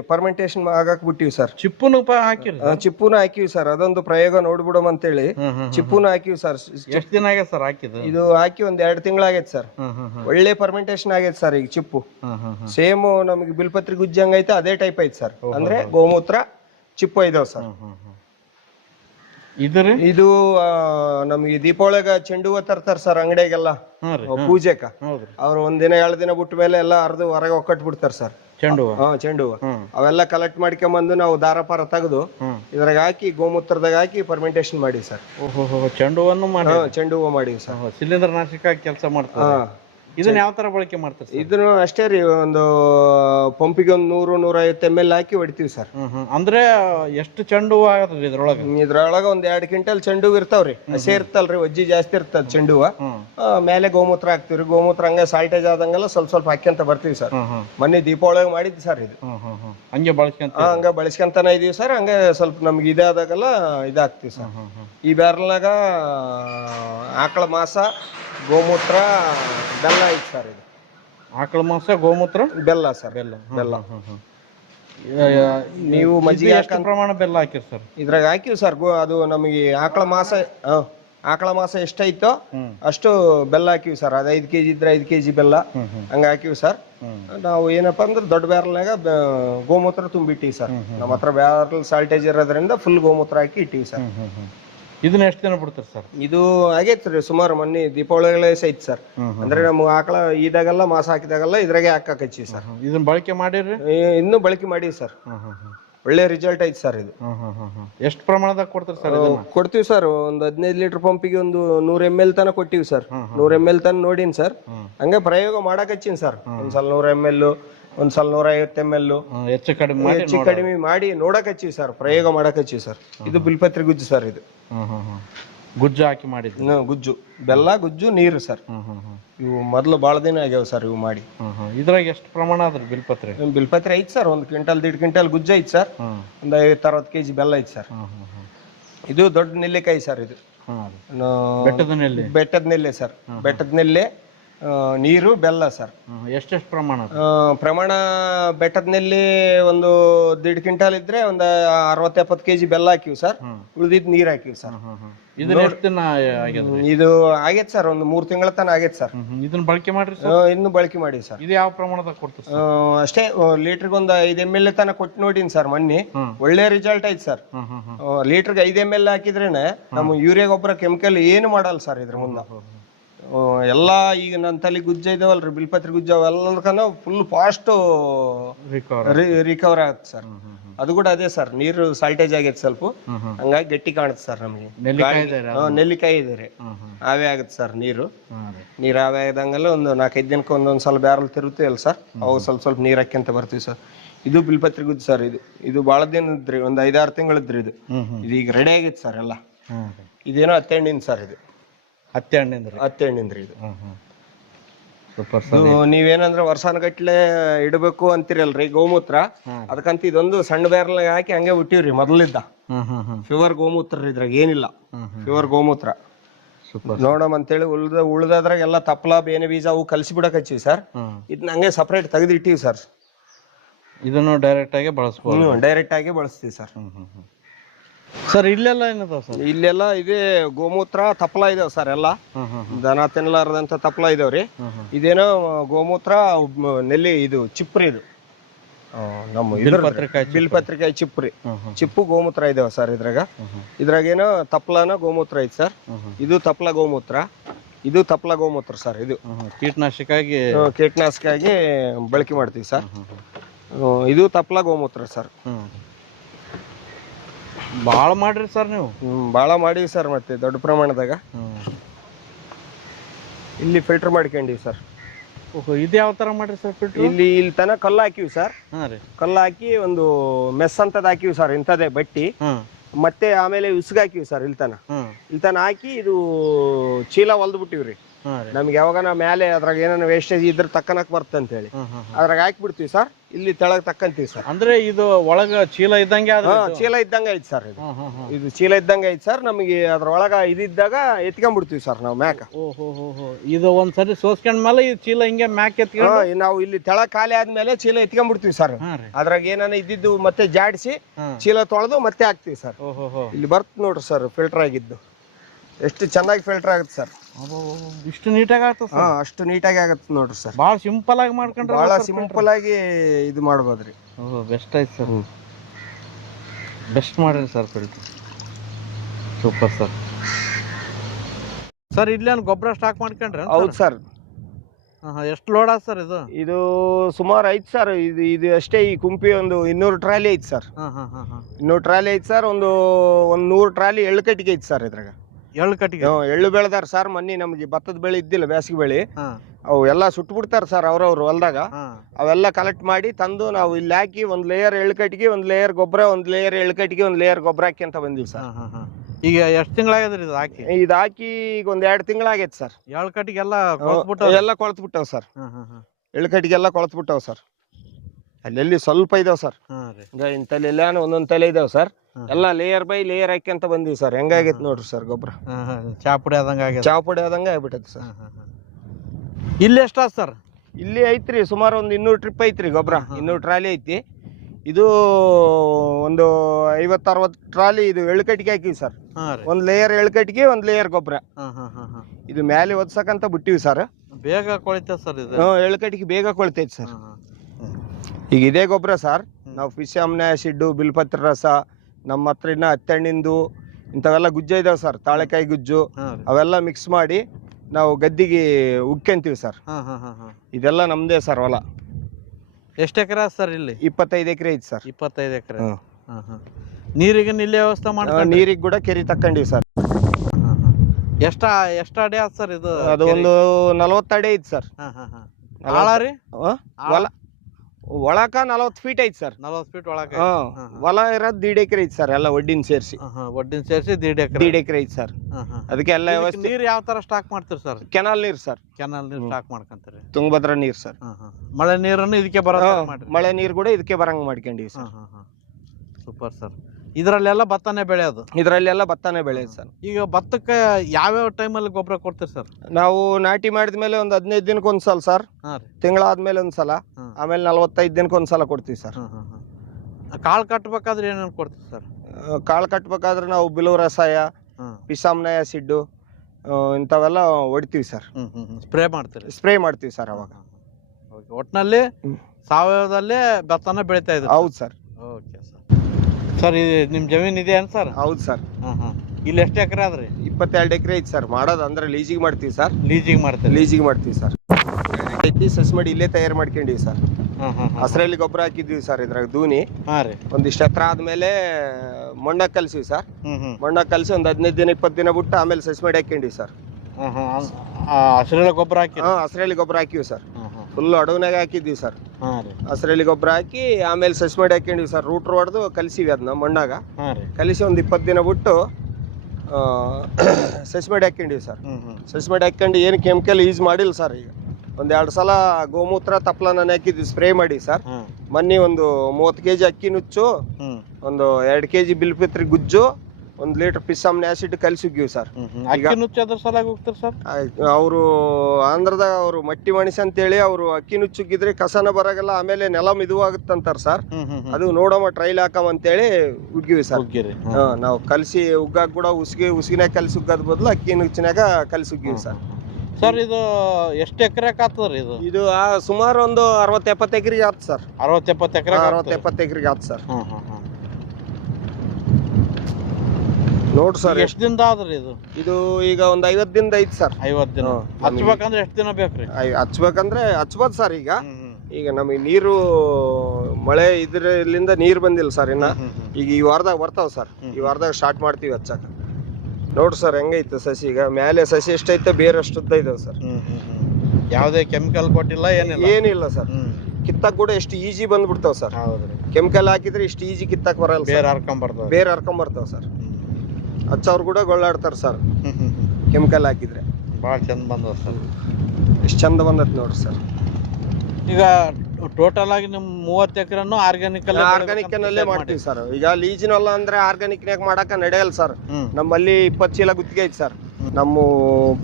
ಫರ್ಮೆಂಟೇಶನ್ ಆಗಕ್ ಬಿಟ್ಟಿವಿ ಸರ್. ಚಿಪ್ಪುನು ಹಾಕಿರಿ? ಚಿಪ್ಪುನ ಹಾಕಿವಿ ಸರ್. ಅದೊಂದು ಪ್ರಯೋಗ ನೋಡ್ಬಿಡಮ್ ಅಂತೇಳಿ ಚಿಪ್ಪುನ ಹಾಕಿವಿ ಸರ್. ಎಷ್ಟು ದಿನ ಆಗೈತೆ ಸರ್ ಹಾಕಿದ್ದು? ಇದು ಹಾಕಿ ಒಂದ್ 2 ತಿಂಗಳಾಗೈತೆ ಸರ್. ಒಳ್ಳೆ ಫರ್ಮೆಂಟೇಶನ್ ಆಗೈತೆ ಸರ್. ಈಗ ಚಿಪ್ಪು ಸೇಮ್ ನಮಗೆ ಬಿಲ್ಪತ್ರಿ ಗುಜ್ಜು ಹಂಗೈತೆ ಅದೇ ಟೈಪ್ ಐತೆ ಸರ್. ಅಂದ್ರೆ ಗೋಮೂತ್ರ ಚಿಪ್ಪು ಇದಾವ ಸರ್. ಇದು ನಮ್ಗೆ ದೀಪಾವಳಿಗ ಚೆಂಡು ಹೂವ ತರ್ತಾರ ಸರ್ ಅಂಗಡಿಗೆಲ್ಲ ಪೂಜೆಕ. ಅವ್ರು 1 ದಿನ 2 ದಿನ ಬಿಟ್ಟ ಮೇಲೆ ಎಲ್ಲ ಅರ್ದು ಹೊರಗೆ ಒಕ್ಕಟ್ ಬಿಡ್ತಾರ ಸರ್ ಚೆಂಡು ಹೂವ. ಅವೆಲ್ಲ ಕಲೆಕ್ಟ್ ಮಾಡ್ಕೊಂಬಂದು ನಾವು ದಾರ ಪಾರ ತೆಗೆದು ಇದ್ರಾಗ ಹಾಕಿ ಗೋಮೂತ್ರದಾಗ ಹಾಕಿ ಫರ್ಮೆಂಟೇಶನ್ ಮಾಡಿ ಸರ್. ಚೆಂಡು ಹೂವ ಮಾಡಿವಿ ಸರ್. ಶಿಲೀಂಧ್ರ ನಾಶಕ ಕೆಲಸ ಮಾಡ್ತಾರೆ. ಇದನ್ನ ಯಾವ ತರ ಬಳಕೆ ಮಾಡ್ತಾರೆ? ಇದನ್ನು ಅಷ್ಟೇ ರೀ. ಒಂದು ಪಂಪಿಗೆ ಒಂದು 100-150 ml ಹಾಕಿ ಹೊಡಿತೀವಿ ಸರ್. ಅಂದ್ರೆ ಎಷ್ಟು ಚೆಂಡು ಹೂವ ಆಗತ್ರಿ ಇದ್ರೊಳಗ? ಇದ್ರೊಳಗ ಒಂದ್ 2 ಕ್ವಿಂಟಲ್ ಚೆಂಡು ಹೂವ ಇರ್ತಾವ್ರಿ. ಹಸೆ ಇರ್ತಲ್ರಿ, ಒಜ್ಜಿ ಜಾಸ್ತಿ ಇರ್ತದ ಚೆಂಡು ಹೂವ. ಮೇಲೆ ಗೋಮೂತ್ರ ಹಾಕ್ತಿವ್ರಿ. ಗೋಮೂತ್ರ ಹಂಗ ಸಾಲ್ಟೇಜ್ ಆದಂಗೆಲ್ಲ ಸ್ವಲ್ಪ ಹಾಕ್ಯಂತ ಬರ್ತೀವಿ ಸರ್. ಮೊನ್ನೆ ದೀಪಾವಳಿಯಾಗ ಮಾಡಿದ್ವಿ ಸರ್. ಇದು ಹಂಗ ಬಳಸ್ಕೊಂತಾನೆ ಇದೀವಿ ಸರ್. ಹಂಗ ಸ್ವಲ್ಪ ನಮ್ಗೆ ಇದಾದಾಗೆಲ್ಲ ಇದಾಗ್ತಿವಿ ಸರ್. ಈ ಬ್ಯಾರಲ್ನಾಗ ಆಕಳ ಮಾಸ, ಗೋಮೂತ್ರ, ಬೆಲ್ಲ ಐತಿ ಸರ್. ಇದು ಆಕಳ ಮಾಂಸ, ಗೋಮೂತ್ರ, ಬೆಲ್ಲ ಸರ್. ಬೆಲ್ಲ ನೀವು ಮಜ್ಜಿಗೆ ಎಷ್ಟು ಪ್ರಮಾಣ ಬೆಲ್ಲ ಹಾಕಿರಿ ಸರ್? ಇದ್ರಾಗ ಹಾಕಿವಿ ಸರ್. ಅದು ನಮಗೆ ಆಕಳ ಮಾಸ ಎಷ್ಟೈತೋ ಅಷ್ಟು ಬೆಲ್ಲ ಹಾಕಿವಿ ಸರ್. ಅದು 5 kg ಇದ್ರೆ 5 kg ಬೆಲ್ಲ ಹಂಗ ಹಾಕಿವಿ ಸರ್. ನಾವು ಏನಪ್ಪಾ ಅಂದ್ರೆ ದೊಡ್ಡ ಬ್ಯಾರಲ್ನಾಗ ಗೋಮೂತ್ರ ತುಂಬಿಟ್ಟಿವಿ ಸರ್. ನಮ್ಮ ಹತ್ರ ಬ್ಯಾರಲ್ ಸಾಲ್ಟೇಜ್ ಇರೋದ್ರಿಂದ ಫುಲ್ ಗೋಮೂತ್ರ ಹಾಕಿ ಇಟ್ಟಿವಿ ಸರ್. ಇದನ್ನ ಎಷ್ಟು ದಿನ ಬಿಡ್ತಾರೆ ಸರ್? ಇದು ಆಗೈತ್ರಿ ಸುಮಾರು. ಮೊನ್ನೆ ದೀಪಾವಳಿ ಐತಿ ಸರ್. ಅಂದ್ರೆ ನಮ್ಗೆ ಆಕಳ ಇದಾಗೆಲ್ಲ ಮಾಸ ಹಾಕಿದಾಗೆಲ್ಲ ಇದ್ರಾಗೆ ಹಾಕಿ ಸರ್. ಇದನ್ನ ಬಳಕೆ ಮಾಡಿರಿ? ಇನ್ನೂ ಬಳಕೆ ಮಾಡಿವಿ ಸರ್. ಒಳ್ಳೆ ರಿಸಲ್ಟ್ ಐತಿ ಸರ್. ಇದು ಎಷ್ಟು ಪ್ರಮಾಣದಾಗ ಕೊಡ್ತಾರೆ ಸರ್? ಕೊಡ್ತೀವಿ ಸರ್. ಒಂದು 15 ಲೀಟರ್ ಪಂಪಿಗೆ ಒಂದು 100 ml ತನ ಕೊಟ್ಟಿವಿ ಸರ್. 100 ml ತನ ನೋಡಿನ್ ಸರ್. ಹಂಗೆ ಪ್ರಯೋಗ ಮಾಡಕ್ ಹಚ್ಚಿನ್ ಸರ್. ಒಂದ್ಸಲ 100 ml, ಒಂದ್ಸಲ 150 ml ಹೆಚ್ಚು ಕಡಿಮೆ ಮಾಡಿ ನೋಡಕ್ ಹಚ್ಚಿವಿ ಸರ್. ಪ್ರಯೋಗ ಮಾಡಕ್ ಹಚ್ಚಿವಿ ಸರ್. ಇದು ಬಿಲ್ಪತ್ರಿ ಗುಜ್ಜು ಸರ್. ಇದು ಗುಜ್ಜು ಹಾಕಿ ಮಾಡಿದ್ವಿ. ಗುಜ್ಜು, ಬೆಲ್ಲ, ಗುಜ್ಜು, ನೀರು ಸರ್. ಇವು ಮೊದ್ಲು ಬಾಳ ದಿನ ಆಗ್ಯಾವ ಸರ್ ಇವು ಮಾಡಿ. ಇದ್ರಾಗ ಎಷ್ಟು ಪ್ರಮಾಣ ಅದ್ರಿ ಬಿಲ್ಪತ್ರಿ? ಬಿಲ್ಪತ್ರಿ ಐತಿ ಸರ್. 1 ಕ್ವಿಂಟಲ್ 1.5 ಕ್ವಿಂಟಲ್ ಗುಜ್ಜು ಐತಿ ಸರ್. ಒಂದು 50-60 kg ಬೆಲ್ಲ ಐತಿ ಸರ್. ಇದು ದೊಡ್ಡ ನೆಲ್ಲಿಕಾಯಿ ಸರ್. ಇದು ಬೆಟ್ಟದ ನೆಲ್ಲೆ ಸರ್. ಬೆಟ್ಟದ ನೆಲ್ಲೆ ನೀರು, ಬೆಲ್ಲ ಸರ್. ಎಷ್ಟೆಷ್ಟು ಪ್ರಮಾಣ ಅದು? ಪ್ರಮಾಣ ಬೆಟ್ಟದ್ನಲ್ಲಿ ಒಂದು 1.5 ಕ್ವಿಂಟಾಲ್ ಇದ್ರೆ ಒಂದು 60-70 ಕೆಜಿ ಬೆಲ್ಲ ಹಾಕಿವಿ ಸರ್. ಉಳಿದಿದ್ದು ನೀರ್ ಹಾಕಿವಿ ಸರ್. ಇದನ್ನ ಎಷ್ಟು ದಿನ ಆಗ್ಯದ್ರಿ? ಇದು ಆಗೈತೆ ಸರ್, ಒಂದು 3 ತಿಂಗಳ ತನ ಆಗೈತೆ ಸರ್. ಇದನ್ನ ಬಳಕೆ ಮಾಡ್ರಿ ಸರ್? ಇನ್ನು ಬಳಕೆ ಮಾಡಿ ಸರ್. ಇದು ಯಾವ ಪ್ರಮಾಣದಾಗ ಕೊಡ್ತೀವಿ? ಅಷ್ಟೇ, ಲೀಟರ್ಗೆ ಒಂದು 5 ml ತನ ಕೊಟ್ಟು ನೋಡಿನಿ ಸರ್ ಮೊನ್ನೆ. ಒಳ್ಳೆ ರಿಸಲ್ಟ್ ಐತೆ ಸರ್. ಲೀಟರ್ಗೆ 5 ml ಹಾಕಿದ್ರೇನೆ ನಮ್ಮ ಯೂರಿಯಾ ಗೊಬ್ಬರ ಕೆಮಿಕಲ್ ಏನು ಮಾಡಲ್ಲ ಸರ್ ಇದ್ರ ಮುಂದೆ. ಎಲ್ಲ ಈಗ ನನ್ನ ತಲೆ ಗುಜ್ಜ ಇದಾವಲ್ರಿ, ಬಿಲ್ಪತ್ರಿ ಗುಜ್ಜ, ಅವೆಲ್ಲದಕ್ಕನ ಫುಲ್ ಫಾಸ್ಟ್ ರಿಕವರ್ ಆಗುತ್ತೆ ಸರ್. ಅದು ಕೂಡ ಅದೇ ಸರ್, ನೀರು ಸಾಲ್ಟೇಜ್ ಆಗೈತೆ ಸ್ವಲ್ಪ, ಹಂಗಾಗಿ ಗಟ್ಟಿ ಕಾಣುತ್ತೆ ಸರ್ ನಮಗೆ. ನೆಲ್ಲಿಕಾಯಿ ಇದೆ ರೀ, ಆವೇ ಆಗುತ್ತೆ ಸರ್. ನೀರು ಆವೇ ಆದಂಗೆಲ್ಲ ಒಂದು 4-5 ದಿನಕ್ಕೆ ಒಂದೊಂದ್ ಸಲ ಬ್ಯಾರಲ್ ತಿರುತ್ತೀವಲ್ಲ ಸರ್, ಅವಾಗ ಸ್ವಲ್ಪ ನೀರ್ ಹಾಕ್ಯಂತ ಬರ್ತೀವಿ ಸರ್. ಇದು ಬಿಲ್ಪತ್ರಿ ಗುಜ್ಜ ಸರ್. ಇದು ಬಹಳ ದಿನ ಇದ್ರಿ, ಒಂದು 5-6 ತಿಂಗಳಿದ್ರಿ. ಇದು ಈಗ ರೆಡಿ ಆಗೈತೆ ಸರ್ ಎಲ್ಲ. ಇದೇನೋ ಹತ್ತೆ ಹಣ್ಣಿನ ಸರ್. ಇದು ಹತ್ತೆ ಹಣ್ಣಿಂದ್ರಿ ಇದು. ನೀವೇನಂದ್ರೆ ವರ್ಷಾನಗಟ್ಲೆ ಇಡಬೇಕು ಅಂತೀರಲ್ರಿ ಗೋಮೂತ್ರ, ಅದಕ್ಕಂತ ಇದೊಂದು ಸಣ್ಣ ಬ್ಯಾರಲ್ ಹಾಕಿ ಹಂಗೆ ಬಿಟ್ಟಿವ್ರಿ ಮೊದಲಿದ್ದ. ಪ್ಯೂರ್ ಗೋಮೂತ್ರ ಇದ್ರಾಗ ಏನಿಲ್ಲ, ಪ್ಯೂರ್ ಗೋಮೂತ್ರ ನೋಡಮ್ ಅಂತೇಳಿ. ಉಳ್ದದ್ರಾಗ ಎಲ್ಲ ತಪ್ಪಲ, ಬೇನೆ ಬೀಜ ಅವು ಕಲಸಿ ಬಿಡಕ್ ಹಚ್ಚಿವಿ ಸರ್. ಇದನ್ನ ಹಂಗೆ ಸಪ್ರೇಟ್ ತೆಗೆದಿಟ್ಟಿವಿ ಸರ್. ಇದನ್ನು ಡೈರೆಕ್ಟ್ ಆಗಿ ಬಳಸ್ತೀವಿ ಸರ್. ಸರ್ ಇಲ್ಲೆಲ್ಲ ಏನದ ಸರ್? ಇಲ್ಲೆಲ್ಲ ಇದೇ ಗೋಮೂತ್ರ ತಪ್ಪಲ ಇದಾವ ಸರ್. ಎಲ್ಲ ದನ ತಿನ್ನಲಾರದಂತ ತಪ್ಪಲ ಇದಾವ್ರಿ. ಇದೇನೋ ಗೋಮೂತ್ರ ನೆಲ್ಲಿ, ಇದು ಚಿಪ್ರಿ, ಇದು ನಮ್ಮ ಬಿಲ್ಪತ್ರಿಕಾಯಿ ಚಿಪ್ರಿ, ಚಿಪ್ಪು ಗೋಮೂತ್ರ ಇದಾವ ಸರ್ ಇದ್ರಾಗೇನೋ ತಪ್ಪಲನ ಗೋಮೂತ್ರ ಐತಿ ಸರ್. ಇದು ತಪ್ಪಲ ಗೋಮೂತ್ರ, ಇದು ತಪ್ಪಲ ಗೋಮೂತ್ರ ಸರ್. ಇದು ಕೀಟನಾಶಕ ಆಗಿ ಬಳಕೆ ಮಾಡ್ತೀವಿ ಸರ್. ಇದು ತಪ್ಪಲ ಗೋಮೂತ್ರ ಸರ್. ಬಾಳ ಮಾಡ್ರಿ ಸರ್ ನೀವು? ಬಾಳ ಮಾಡಿವಿ ಸರ್. ಮತ್ತೆ ದೊಡ್ಡ ಪ್ರಮಾಣದಾಗ ಇಲ್ಲಿ ಫಿಲ್ಟರ್ ಮಾಡ್ಕೊಂಡಿವಿ ಸರ್. ಇದು ಯಾವ ತರ ಮಾಡ್ರಿ ಸರ್ ಫಿಲ್ಟರ್? ಇಲ್ಲಿ ತನ ಕಲ್ಲು ಹಾಕಿವಿ ಸರ್. ಕಲ್ಲು ಹಾಕಿ ಒಂದು ಮೆಸ್ ಅಂತದ್ ಹಾಕಿವಿ ಸರ್, ಇಂಥದೇ ಬಟ್ಟಿ. ಮತ್ತೆ ಆಮೇಲೆ ಉಸುಗ ಹಾಕಿವಿ ಸರ್. ಇಲ್ಲಿ ತನ ಹಾಕಿ ಇದು ಚೀಲ ಹೊಲ್ದು ಬಿಟ್ಟಿವ್ರಿ. ನಮ್ಗೆ ಯಾವಾಗ ಮೇಲೆ ಅದ್ರಾಗ ಏನಾನ ವೇಸ್ಟೇಜ್ ಇದ್ರ ತಕ್ಕನಕ್ ಬರ್ತಂತ ಹೇಳಿ ಅದ್ರಾಗ ಹಾಕಿ ಬಿಡ್ತೀವಿ ಸರ್. ಇಲ್ಲಿ ತೆಳಗ್ ತಕ್ಕಂತೀವಿ ಸರ್. ಅಂದ್ರೆ ಇದು ಒಳಗ ಚೀಲ ಇದ್ದಂಗೆ? ಚೀಲ ಇದ್ದಂಗ ಐತಿ ಸರ್. ಇದು ಚೀಲ ಇದ್ದಂಗ ಐತಿ ಸರ್. ನಮಗೆ ಅದ್ರೊಳಗ ಇದ್ದಾಗ ಎತ್ಕೊಂಡ್ಬಿಡ್ತೀವಿ ಸರ್ ನಾವು ಮ್ಯಾಕ. ಇದು ಒಂದ್ಸರಿ ಸೋಸ್ಕೊಂಡ್ ಮೇಲೆ ಈ ಚೀಲ ಹಿಂಗೆ ಮ್ಯಾಕ್ ಎತ್ಕೊಂಡು ನಾವು ಇಲ್ಲಿ ತೆಳ ಖಾಲಿ ಆದ್ಮೇಲೆ ಚೀಲ ಎತ್ಕೊಂಡ್ಬಿಡ್ತೀವಿ ಸರ್. ಅದ್ರಾಗ ಏನಾನ ಇದ್ದಿದ್ದು ಮತ್ತೆ ಜಾಡಿಸಿ ಚೀಲ ತೊಳೆದು ಮತ್ತೆ ಹಾಕ್ತಿವಿ ಸರ್. ಇಲ್ಲಿ ಬರ್ತ್ ನೋಡ್ರಿ ಸರ್ ಫಿಲ್ಟರ್ ಆಗಿದ್ದು. ಎಷ್ಟು ಚೆನ್ನಾಗಿ ಫಿಲ್ಟರ್ ಆಗುತ್ತೆ ಸರ್. ಇಷ್ಟು ನೀಟಾಗಿ ಆಗುತ್ತೆ ಸರ್? ಅಷ್ಟು ನೀಟಾಗಿ ಆಗುತ್ತೆ ನೋಡ್ರಿ ಸರ್. ಭಾಳ ಸಿಂಪಲ್ ಆಗಿ ಮಾಡ್ಕೊಂಡ್ರೆ? ಭಾಳ ಸಿಂಪಲ್ ಆಗಿ ಇದು ಮಾಡ್ಬೋದ್ರಿ. ಬೆಸ್ಟ್ ಆಯ್ತು ಸರ್. ಬೆಸ್ಟ್ ಮಾಡ್ರಿ sir filter. Super sir. Sir ಇಲ್ಲೇನು ಗೊಬ್ಬರ ಸ್ಟಾಕ್ ಮಾಡ್ಕೊಂಡ್ರೆ? ಹೌದು ಸರ್. ಎಷ್ಟು ಲೋಡ್ ಆಯ್ತು ಸರ್ ಇದು? ಇದು ಸುಮಾರು ಐತಿ ಸರ್. ಇದು ಅಷ್ಟೇ. ಈ ಕುಂಪಿ ಒಂದು 200 ಟ್ರಾಲಿ ಐತಿ ಸರ್. 200 ಟ್ರಾಲಿ ಐತಿ ಸರ್. ಒಂದು 100 ಟ್ರಾಲಿ ಎಳ್ಳು ಕಟ್ಟಿಗೆ ಐತಿ ಸರ್ ಇದ್ರಾಗ. ಎಳ್ಳು ಬೆಳೆದಾರ ಸರ್. ಮೊನ್ನೆ ನಮ್ಗೆ ಭತ್ತದ ಬೆಳೆ ಇದ್ದಿಲ್ಲ, ಬೇಸಿಗೆ ಬೆಳೆ. ಅವು ಎಲ್ಲ ಸುಟ್ಟು ಬಿಡ್ತಾರ ಸರ್ ಅವ್ರವ್ರು ಹೊಲ್ದಾಗ. ಅವೆಲ್ಲ ಕಲೆಕ್ಟ್ ಮಾಡಿ ತಂದು ನಾವು ಇಲ್ಲಿ ಹಾಕಿ ಒಂದ್ ಲೇಯರ್ ಎಳ್ಳು ಕಟ್ಟಿಗೆ, ಒಂದ್ ಲೇಯರ್ ಗೊಬ್ಬರ, ಒಂದ್ ಲೇಯರ್ ಎಳ್ಳು ಕಟ್ಟಿಗೆ, ಒಂದ್ ಲೇಯರ್ ಗೊಬ್ಬರ ಹಾಕಿ ಅಂತ ಬಂದಿವಿ ಸರ್. ಈಗ ಎಷ್ಟು ತಿಂಗಳಾಗ್ಯದ್ರಿ ಇದು ಹಾಕಿ? ಇದು ಹಾಕಿ ಈಗ ಒಂದ್ 2 ತಿಂಗಳಾಗೈತಿ ಸರ್. ಎಳ್ಳು ಕಟ್ಟಿಗೆ ಎಲ್ಲ ಕೊಳತ್ ಬಿಟ್ಟಾವ ಸರ್. ಎಳ್ಳು ಕಟ್ಟಿಗೆ ಎಲ್ಲ ಕೊಳತ್ ಬಿಟ್ಟಾವ ಸರ್. ಅಲ್ಲೆಲ್ಲಿ ಸ್ವಲ್ಪ ಇದಾವ ಸರ್. ಇಂತಲ್ಲಿ ಎಲ್ಲ ಒಂದೊಂದ್ ತಲೆ ಇದಾವ ಸರ್. ಎಲ್ಲ ಲೇಯರ್ ಬೈ ಲೇಯರ್ ಹಾಕಿ ಅಂತ ಬಂದಿವಿ ಸರ್. ಹೆಂಗಾಗೈತಿ ನೋಡ್ರಿ ಸರ್ ಗೊಬ್ಬರ. ಚಾಪುಡಿ ಆದಂಗ ಆಗ್ಬಿಟ್ಟೈತಿ ಸರ್. ಇಲ್ಲಿ ಎಷ್ಟ ಸರ್? ಇಲ್ಲಿ ಐತ್ರಿ ಸುಮಾರು ಒಂದು 200 ಟ್ರಿಪ್ ಐತ್ರಿ ಗೊಬ್ಬರ. 200 ಟ್ರಾಲಿ ಐತಿ. ಇದು ಒಂದು 50-60 ಟ್ರಾಲಿ ಇದು ಎಳ್ಳು ಕಟ್ಟಿಗೆ ಹಾಕಿವಿ ಸರ್. ಒಂದ್ ಲೇಯರ್ ಎಳ್ಳು ಕಟ್ಟಿಗೆ, ಒಂದ್ ಲೇಯರ್ ಗೊಬ್ಬರ. ಇದು ಮೇಲೆ ಒದ್ಸಕಂತ ಬಿಟ್ಟಿವಿ ಸರ್. ಬೇಗ ಕೊಳಿತೈತೆ ಸರ್ ಇದು? ಎಳ್ಳು ಕಟ್ಟಿಗೆ ಬೇಗ ಕೊಳಿತೈತಿ ಸರ್. ಈಗ ಇದೇ ಗೊಬ್ಬರ ಸರ್ ನಾವು ಫಿಶ್ ಅಮ್ನೆ ಆಸಿಡ್, ಬಿಲ್ಪತ್ರ ರಸ, ನಮ್ಮ ಹತ್ರ ಇನ್ನ ಹತ್ತೆ ಹಣ್ಣಿಂದು ಇಂಥವೆಲ್ಲ ಗುಜ್ಜ ಇದಾವೆ ಸರ್. ತಾಳೆಕಾಯಿ ಗುಜ್ಜು ಅವೆಲ್ಲ ಮಿಕ್ಸ್ ಮಾಡಿ ನಾವು ಗದ್ದಿಗೆ ಉಗ್ಕೊಂತೀವಿ ಸರ್. ಇದೆಲ್ಲ ನಮ್ದೇ ಸರ್ ಹೊಲ. ಎಷ್ಟು ಎಕರೆ ಸರ್ ಇಲ್ಲಿ? 25 ಎಕರೆ ಐತಿ ಸರ್. 25 ಎಕರೆ. ನೀರಿಗೆ ನಿಲ್ಲೇ ವ್ಯವಸ್ಥೆ ಮಾಡಿ? ನೀರಿಗೆ ಕೂಡ ಕೆರಿ ತಕ್ಕೊಂಡಿವಿ ಸರ್. ಎಷ್ಟು ಅಡಿ ಆಯ್ತು ಸರ್ ಇದು? ಅದು ಒಂದು 40 ಅಡಿ ಐತಿ ಸರ್. ಒಳಕ 40 ಫೀಟ್ ಐತಿ ಸರ್. 40 ಫೀಟ್ ಒಳಕ. ಹೊಲ ಇರೋದು 1.5 ಎಕರೆ ಐತಿ ಸರ್. ಎಲ್ಲ ಒಡ್ಡಿನ ಸೇರಿಸಿ 1.5 ಎಕರೆ ಐತಿ ಸರ್. ಅದಕ್ಕೆ ಎಲ್ಲ ವ್ಯವಸ್ಥೆ. ನೀರು ಯಾವ ತರ ಸ್ಟಾಕ್ ಮಾಡ್ತೀರಿ ಸರ್? ಕೆನಾಲ್ ನೀರು ಸರ್. ಕೆನಾಲ್ ನೀರು ಸ್ಟಾಕ್ ಮಾಡ್ಕೊಂತೀರಿ? ತುಂಗಭದ್ರಾ ನೀರು ಸರ್. ಮಳೆ ನೀರನ್ನು ಇದಕ್ಕೆ ಬರೋ? ಮಳೆ ನೀರು ಕೂಡ ಇದಕ್ಕೆ ಬರಂಗ್ ಮಾಡ್ಕೊಂಡಿವಿ ಸರ್. Super sir. ಇದರಲ್ಲೆಲ್ಲ ಭತ್ತನೇ ಬೆಳೆಯೋದು. ಇದರಲ್ಲೆಲ್ಲ ಭತ್ತನೇ ಬೆಳೆಯೋದು ಸರ್. ಈಗ ಭತ್ತಕ್ಕೆ ಯಾವ್ಯಾವ ಟೈಮಲ್ಲಿ ಗೊಬ್ಬರ ಕೊಡ್ತೀರಿ ಸರ್? ನಾವು ನಾಟಿ ಮಾಡಿದ್ಮೇಲೆ ಒಂದು 15 ದಿನಕ್ಕೆ ಒಂದ್ಸಲ ಸರ್, ಹಾಂ ರೀ. ತಿಂಗಳಾದ್ಮೇಲೆ ಒಂದ್ಸಲ, ಆಮೇಲೆ 45 ದಿನಕ್ಕೆ ಒಂದ್ಸಲ ಕೊಡ್ತೀವಿ ಸರ್. ಕಾಳು ಕಟ್ಟಬೇಕಾದ್ರೆ ಏನೇನು ಕೊಡ್ತೀವಿ ಸರ್? ಕಾಳು ಕಟ್ಬೇಕಾದ್ರೆ ನಾವು ಬಿಲೋ ರಸಾಯ, ಪಿಸಾಮ್ನಯ ಸಿಡ್ಡು ಇಂಥವೆಲ್ಲ ಹೊಡಿತೀವಿ ಸರ್. ಸ್ಪ್ರೇ ಮಾಡ್ತೀರಿ? ಸ್ಪ್ರೇ ಮಾಡ್ತೀವಿ ಸರ್ ಅವಾಗ. ಒಟ್ಟಿನಲ್ಲಿ ಸಾವಯವದಲ್ಲೇ ಭತ್ತನ ಬೆಳಿತಾ ಇದ್ರು? ಹೌದು ಸರ್. Okay sir. ಸರ್ ಇದು ನಿಮ್ಮ ಜಮೀನು ಇದೆ ಏನು ಸರ್? ಹೌದು ಸರ್. ಇಲ್ಲಿ ಎಷ್ಟು ಎಕರೆ ಆದ್ರಿ? 22 ಎಕರೆ ಐತಿ ಸರ್. ಮಾಡೋದು ಅಂದ್ರೆ ಲೀಜಿಗೆ ಮಾಡ್ತೀವಿ ಸರ್. ಲೀಜಿಗೆ ಮಾಡ್ತೀವಿ? ಲೀಜಿಗೆ ಮಾಡ್ತೀವಿ ಸರ್. ಐತಿ ಸಸ್ಮಡಿ ಇಲ್ಲೇ ತಯಾರು ಮಾಡ್ಕೊಂಡಿವಿ ಸರ್. ಹಸರಲ್ಲಿ ಗೊಬ್ಬರ ಹಾಕಿದ್ವಿ ಸರ್. ಇದ್ರಾಗ ದೂನಿ ಒಂದಿಷ್ಟು ಎತ್ತರ ಆದ್ಮೇಲೆ ಮಣ್ಣಾಗ ಕಲ್ಸಿವಿ ಸರ್. ಮಣ್ಣಾಗ ಕಲ್ಸಿ ಒಂದು 15 ದಿನ 20 ದಿನ ಬಿಟ್ಟು ಆಮೇಲೆ ಸಸ್ಮಡಿ ಹಾಕೊಂಡಿವಿ ಸರ್. ಹಸಿರೆಲೆ ಗೊಬ್ಬರ ಹಾಕಿ? ಹಸರಲ್ಲಿ ಗೊಬ್ಬರ ಹಾಕಿವಿ ಸರ್. ಫುಲ್ ಅಡವನಾಗ ಹಾಕಿದ್ವಿ ಸರ್. ಹಸರಲ್ಲಿ ಗೊಬ್ಬರ ಹಾಕಿ ಆಮೇಲೆ ಸಸ್ಮಡಿ ಹಾಕೊಂಡಿವಿ ಸರ್. ರೂಟ್ರ್ ಹೊಡೆದು ಕಲ್ಸಿವಿ ಅದನ್ನ ಮಣ್ಣಾಗ ಕಲಿಸಿ ಒಂದು 20 ದಿನ ಬಿಟ್ಟು ಸಸ್ಮಡಿ ಹಾಕೊಂಡಿವಿ ಸರ್. ಸಸ್ಮಡಿ ಹಾಕೊಂಡು ಏನು ಕೆಮಿಕಲ್ ಯೂಸ್ ಮಾಡಿಲ್ಲ ಸರ್. ಈಗ ಒಂದು 2 ಸಲ ಗೋಮೂತ್ರ ತಪ್ಪಲನ್ನ ಹಾಕಿದ್ವಿ ಸ್ಪ್ರೇ ಮಾಡಿ ಸರ್. ಮೊನ್ನೆ ಒಂದು 30 kg ಅಕ್ಕಿ ನುಚ್ಚು, ಒಂದು 2 kg ಬಿಲ್ಪಿತ್ರಿ ಗುಜ್ಜು, 1 ಲೀಟರ್ ಪಿಸಾಮ್ನ ಆಸಿಡ್ ಕಲಿಸಿದ್ವಿ ಸರ್. ಅವರು ಆಂಧ್ರದಾಗ ಅವರು ಮಟ್ಟಿ ಮಣಿಸಿ ಅಂತೇಳಿ ಅವರು ಅಕ್ಕಿ ನುಚ್ಚುಗಿದ್ರೆ ಕಸನ ಬರಾಗಲ್ಲ, ಆಮೇಲೆ ನೆಲ ಮಿದುವಾಗುತ್ತಂತಾರ ಸರ್. ಅದು ನೋಡಮ್ಮ ಟ್ರೈಲ್ ಹಾಕಮ್ಮ ಅಂತೇಳಿ ಉಗ್ಗಿವಿ ಸರ್. ನಾವು ಕಲಸಿ ಉಗ್ಗಾಗ ಕೂಡ ಉಸಿಗಿನಾಗ ಕಲಸಿ ಉಗ್ಗದ ಬದಲು ಅಕ್ಕಿ ನುಚ್ಚಿನಾಗ ಕಲಸಿ ಉಗ್ಗಿವಿ ಸರ್. ಸರ್ ಇದು ಎಷ್ಟು ಎಕರೆ ಆಗ್ತದ್ರಿ? ಇದು ಸುಮಾರು ಒಂದು 60-70 ಎಕರೆಗೆ ಆಯ್ತು ಸರ್. 60-70 ಎಕರೆ? 60-70 ಎಕರೆಗೆ ಆಯ್ತು ಸರ್. ನೋಡ್ರಿ ಸರ್. ಎಷ್ಟು ದಿನದ ಆದ್ರಿ ಇದು? ಇದು ಈಗ ಒಂದು 50 ದಿನದ ಐತಿ ಸರ್. 50 ದಿನ ಹಚ್ಬೇಕಂದ್ರೆ ಎಷ್ಟು ದಿನ ಬೇಕ್ರಿ? ಹಚ್ಬೇಕಂದ್ರೆ ಹಚ್ಬೋದು ಸರ್. ಈಗ ನಮಗೆ ನೀರು ಮಳೆ ಇದ್ರಲ್ಲಿಂದ ನೀರು ಬಂದಿಲ್ಲ ಸರ್ ಇನ್ನ. ಈಗ ಈ ವಾರದಾಗ ಬರ್ತಾವ ಸರ್. ಈ ವಾರದಾಗ ಸ್ಟಾರ್ಟ್ ಮಾಡ್ತೀವಿ ಹಚ್ಚಾಕ. ನೋಡ್ರಿ ಸರ್ ಹೆಂಗೈತೆ ಸಸಿ. ಈಗ ಮೇಲೆ ಸಸಿ ಎಷ್ಟೈತೆ, ಬೇರೆ ಅಷ್ಟುದ್ದ ಇದಾವೆ ಸರ್. ಯಾವುದೇ ಕೆಮಿಕಲ್ ಕೊಟ್ಟಿಲ್ಲ? ಏನಿಲ್ಲ ಸರ್. ಕಿತ್ತಾಕ್ ಕೂಡ ಎಷ್ಟು ಈಜಿ ಬಂದ್ಬಿಡ್ತಾವ ಸರ್. ಕೆಮಿಕಲ್ ಹಾಕಿದ್ರೆ ಇಷ್ಟು ಈಜಿ ಕಿತ್ತಾಕ್ ಬರಲ್ಲ. ಬೇರೆ ಹರ್ಕೊಂಡ್ ಬರ್ತಾವ ಸರ್. ಹಚ್ಚವ್ರು ಕೂಡ ಗೊಳ್ಳಾಡ್ತಾರ ಸರ್ ಕೆಮಿಕಲ್ ಹಾಕಿದ್ರೆ. ಭಾಳ ಚಂದ ಬಂದದ ಸರ್. ಎಷ್ಟು ಚಂದ ಬಂದತ್ ನೋಡ್ರಿ ಸರ್. ಈಗ ಟೋಟಲ್ ಆಗಿ ನಿಮ್ 30 ಎಕರೆನು ಆರ್ಗಾನಿಕ್ ನಲ್ಲೇ ಮಾಡ್ತೀವಿ ಸರ್. ಈಗ ಲೀಜಿನಲ್ಲ ಅಂದ್ರೆ ಆರ್ಗಾನಿಕ್ನಾಗ ಮಾಡಾಕ ನಡೆಯಲ್ಲ ಸರ್. ನಮ್ಮಲ್ಲಿ 20 ಚೀಲ ಗುತ್ತಿಗೆ ಐತಿ ಸರ್. ನಮ್ಮ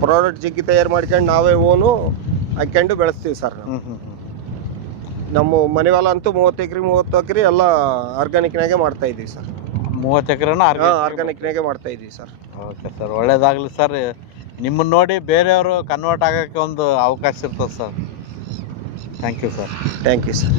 ಪ್ರಾಡಕ್ಟ್ ಜಗ್ಗಿ ತಯಾರು ಮಾಡ್ಕೊಂಡು ನಾವೇ ಓನು ಹಾಕೊಂಡು ಬೆಳೆಸ್ತೀವಿ ಸರ್. ನಮ್ಮ ಮನೆ ಹೊಲ ಅಂತೂ 30 ಎಕರೆ ಎಲ್ಲ ಆರ್ಗಾನಿಕ್ನಾಗೆ ಮಾಡ್ತಾ ಇದೀವಿ ಸರ್. 30 ಎಕರೆನು ಆರ್ಗಾನಿಕ್ನಾಗೆ ಮಾಡ್ತಾ ಇದೀವಿ ಸರ್. ಓಕೆ ಸರ್, ಒಳ್ಳೇದಾಗ್ಲಿ ಸರ್. ನಿಮ್ಮನ್ನ ನೋಡಿ ಬೇರೆಯವರು ಕನ್ವರ್ಟ್ ಆಗಕ್ಕೆ ಒಂದು ಅವಕಾಶ ಇರ್ತದೆ sir. Thank you sir. Thank you sir.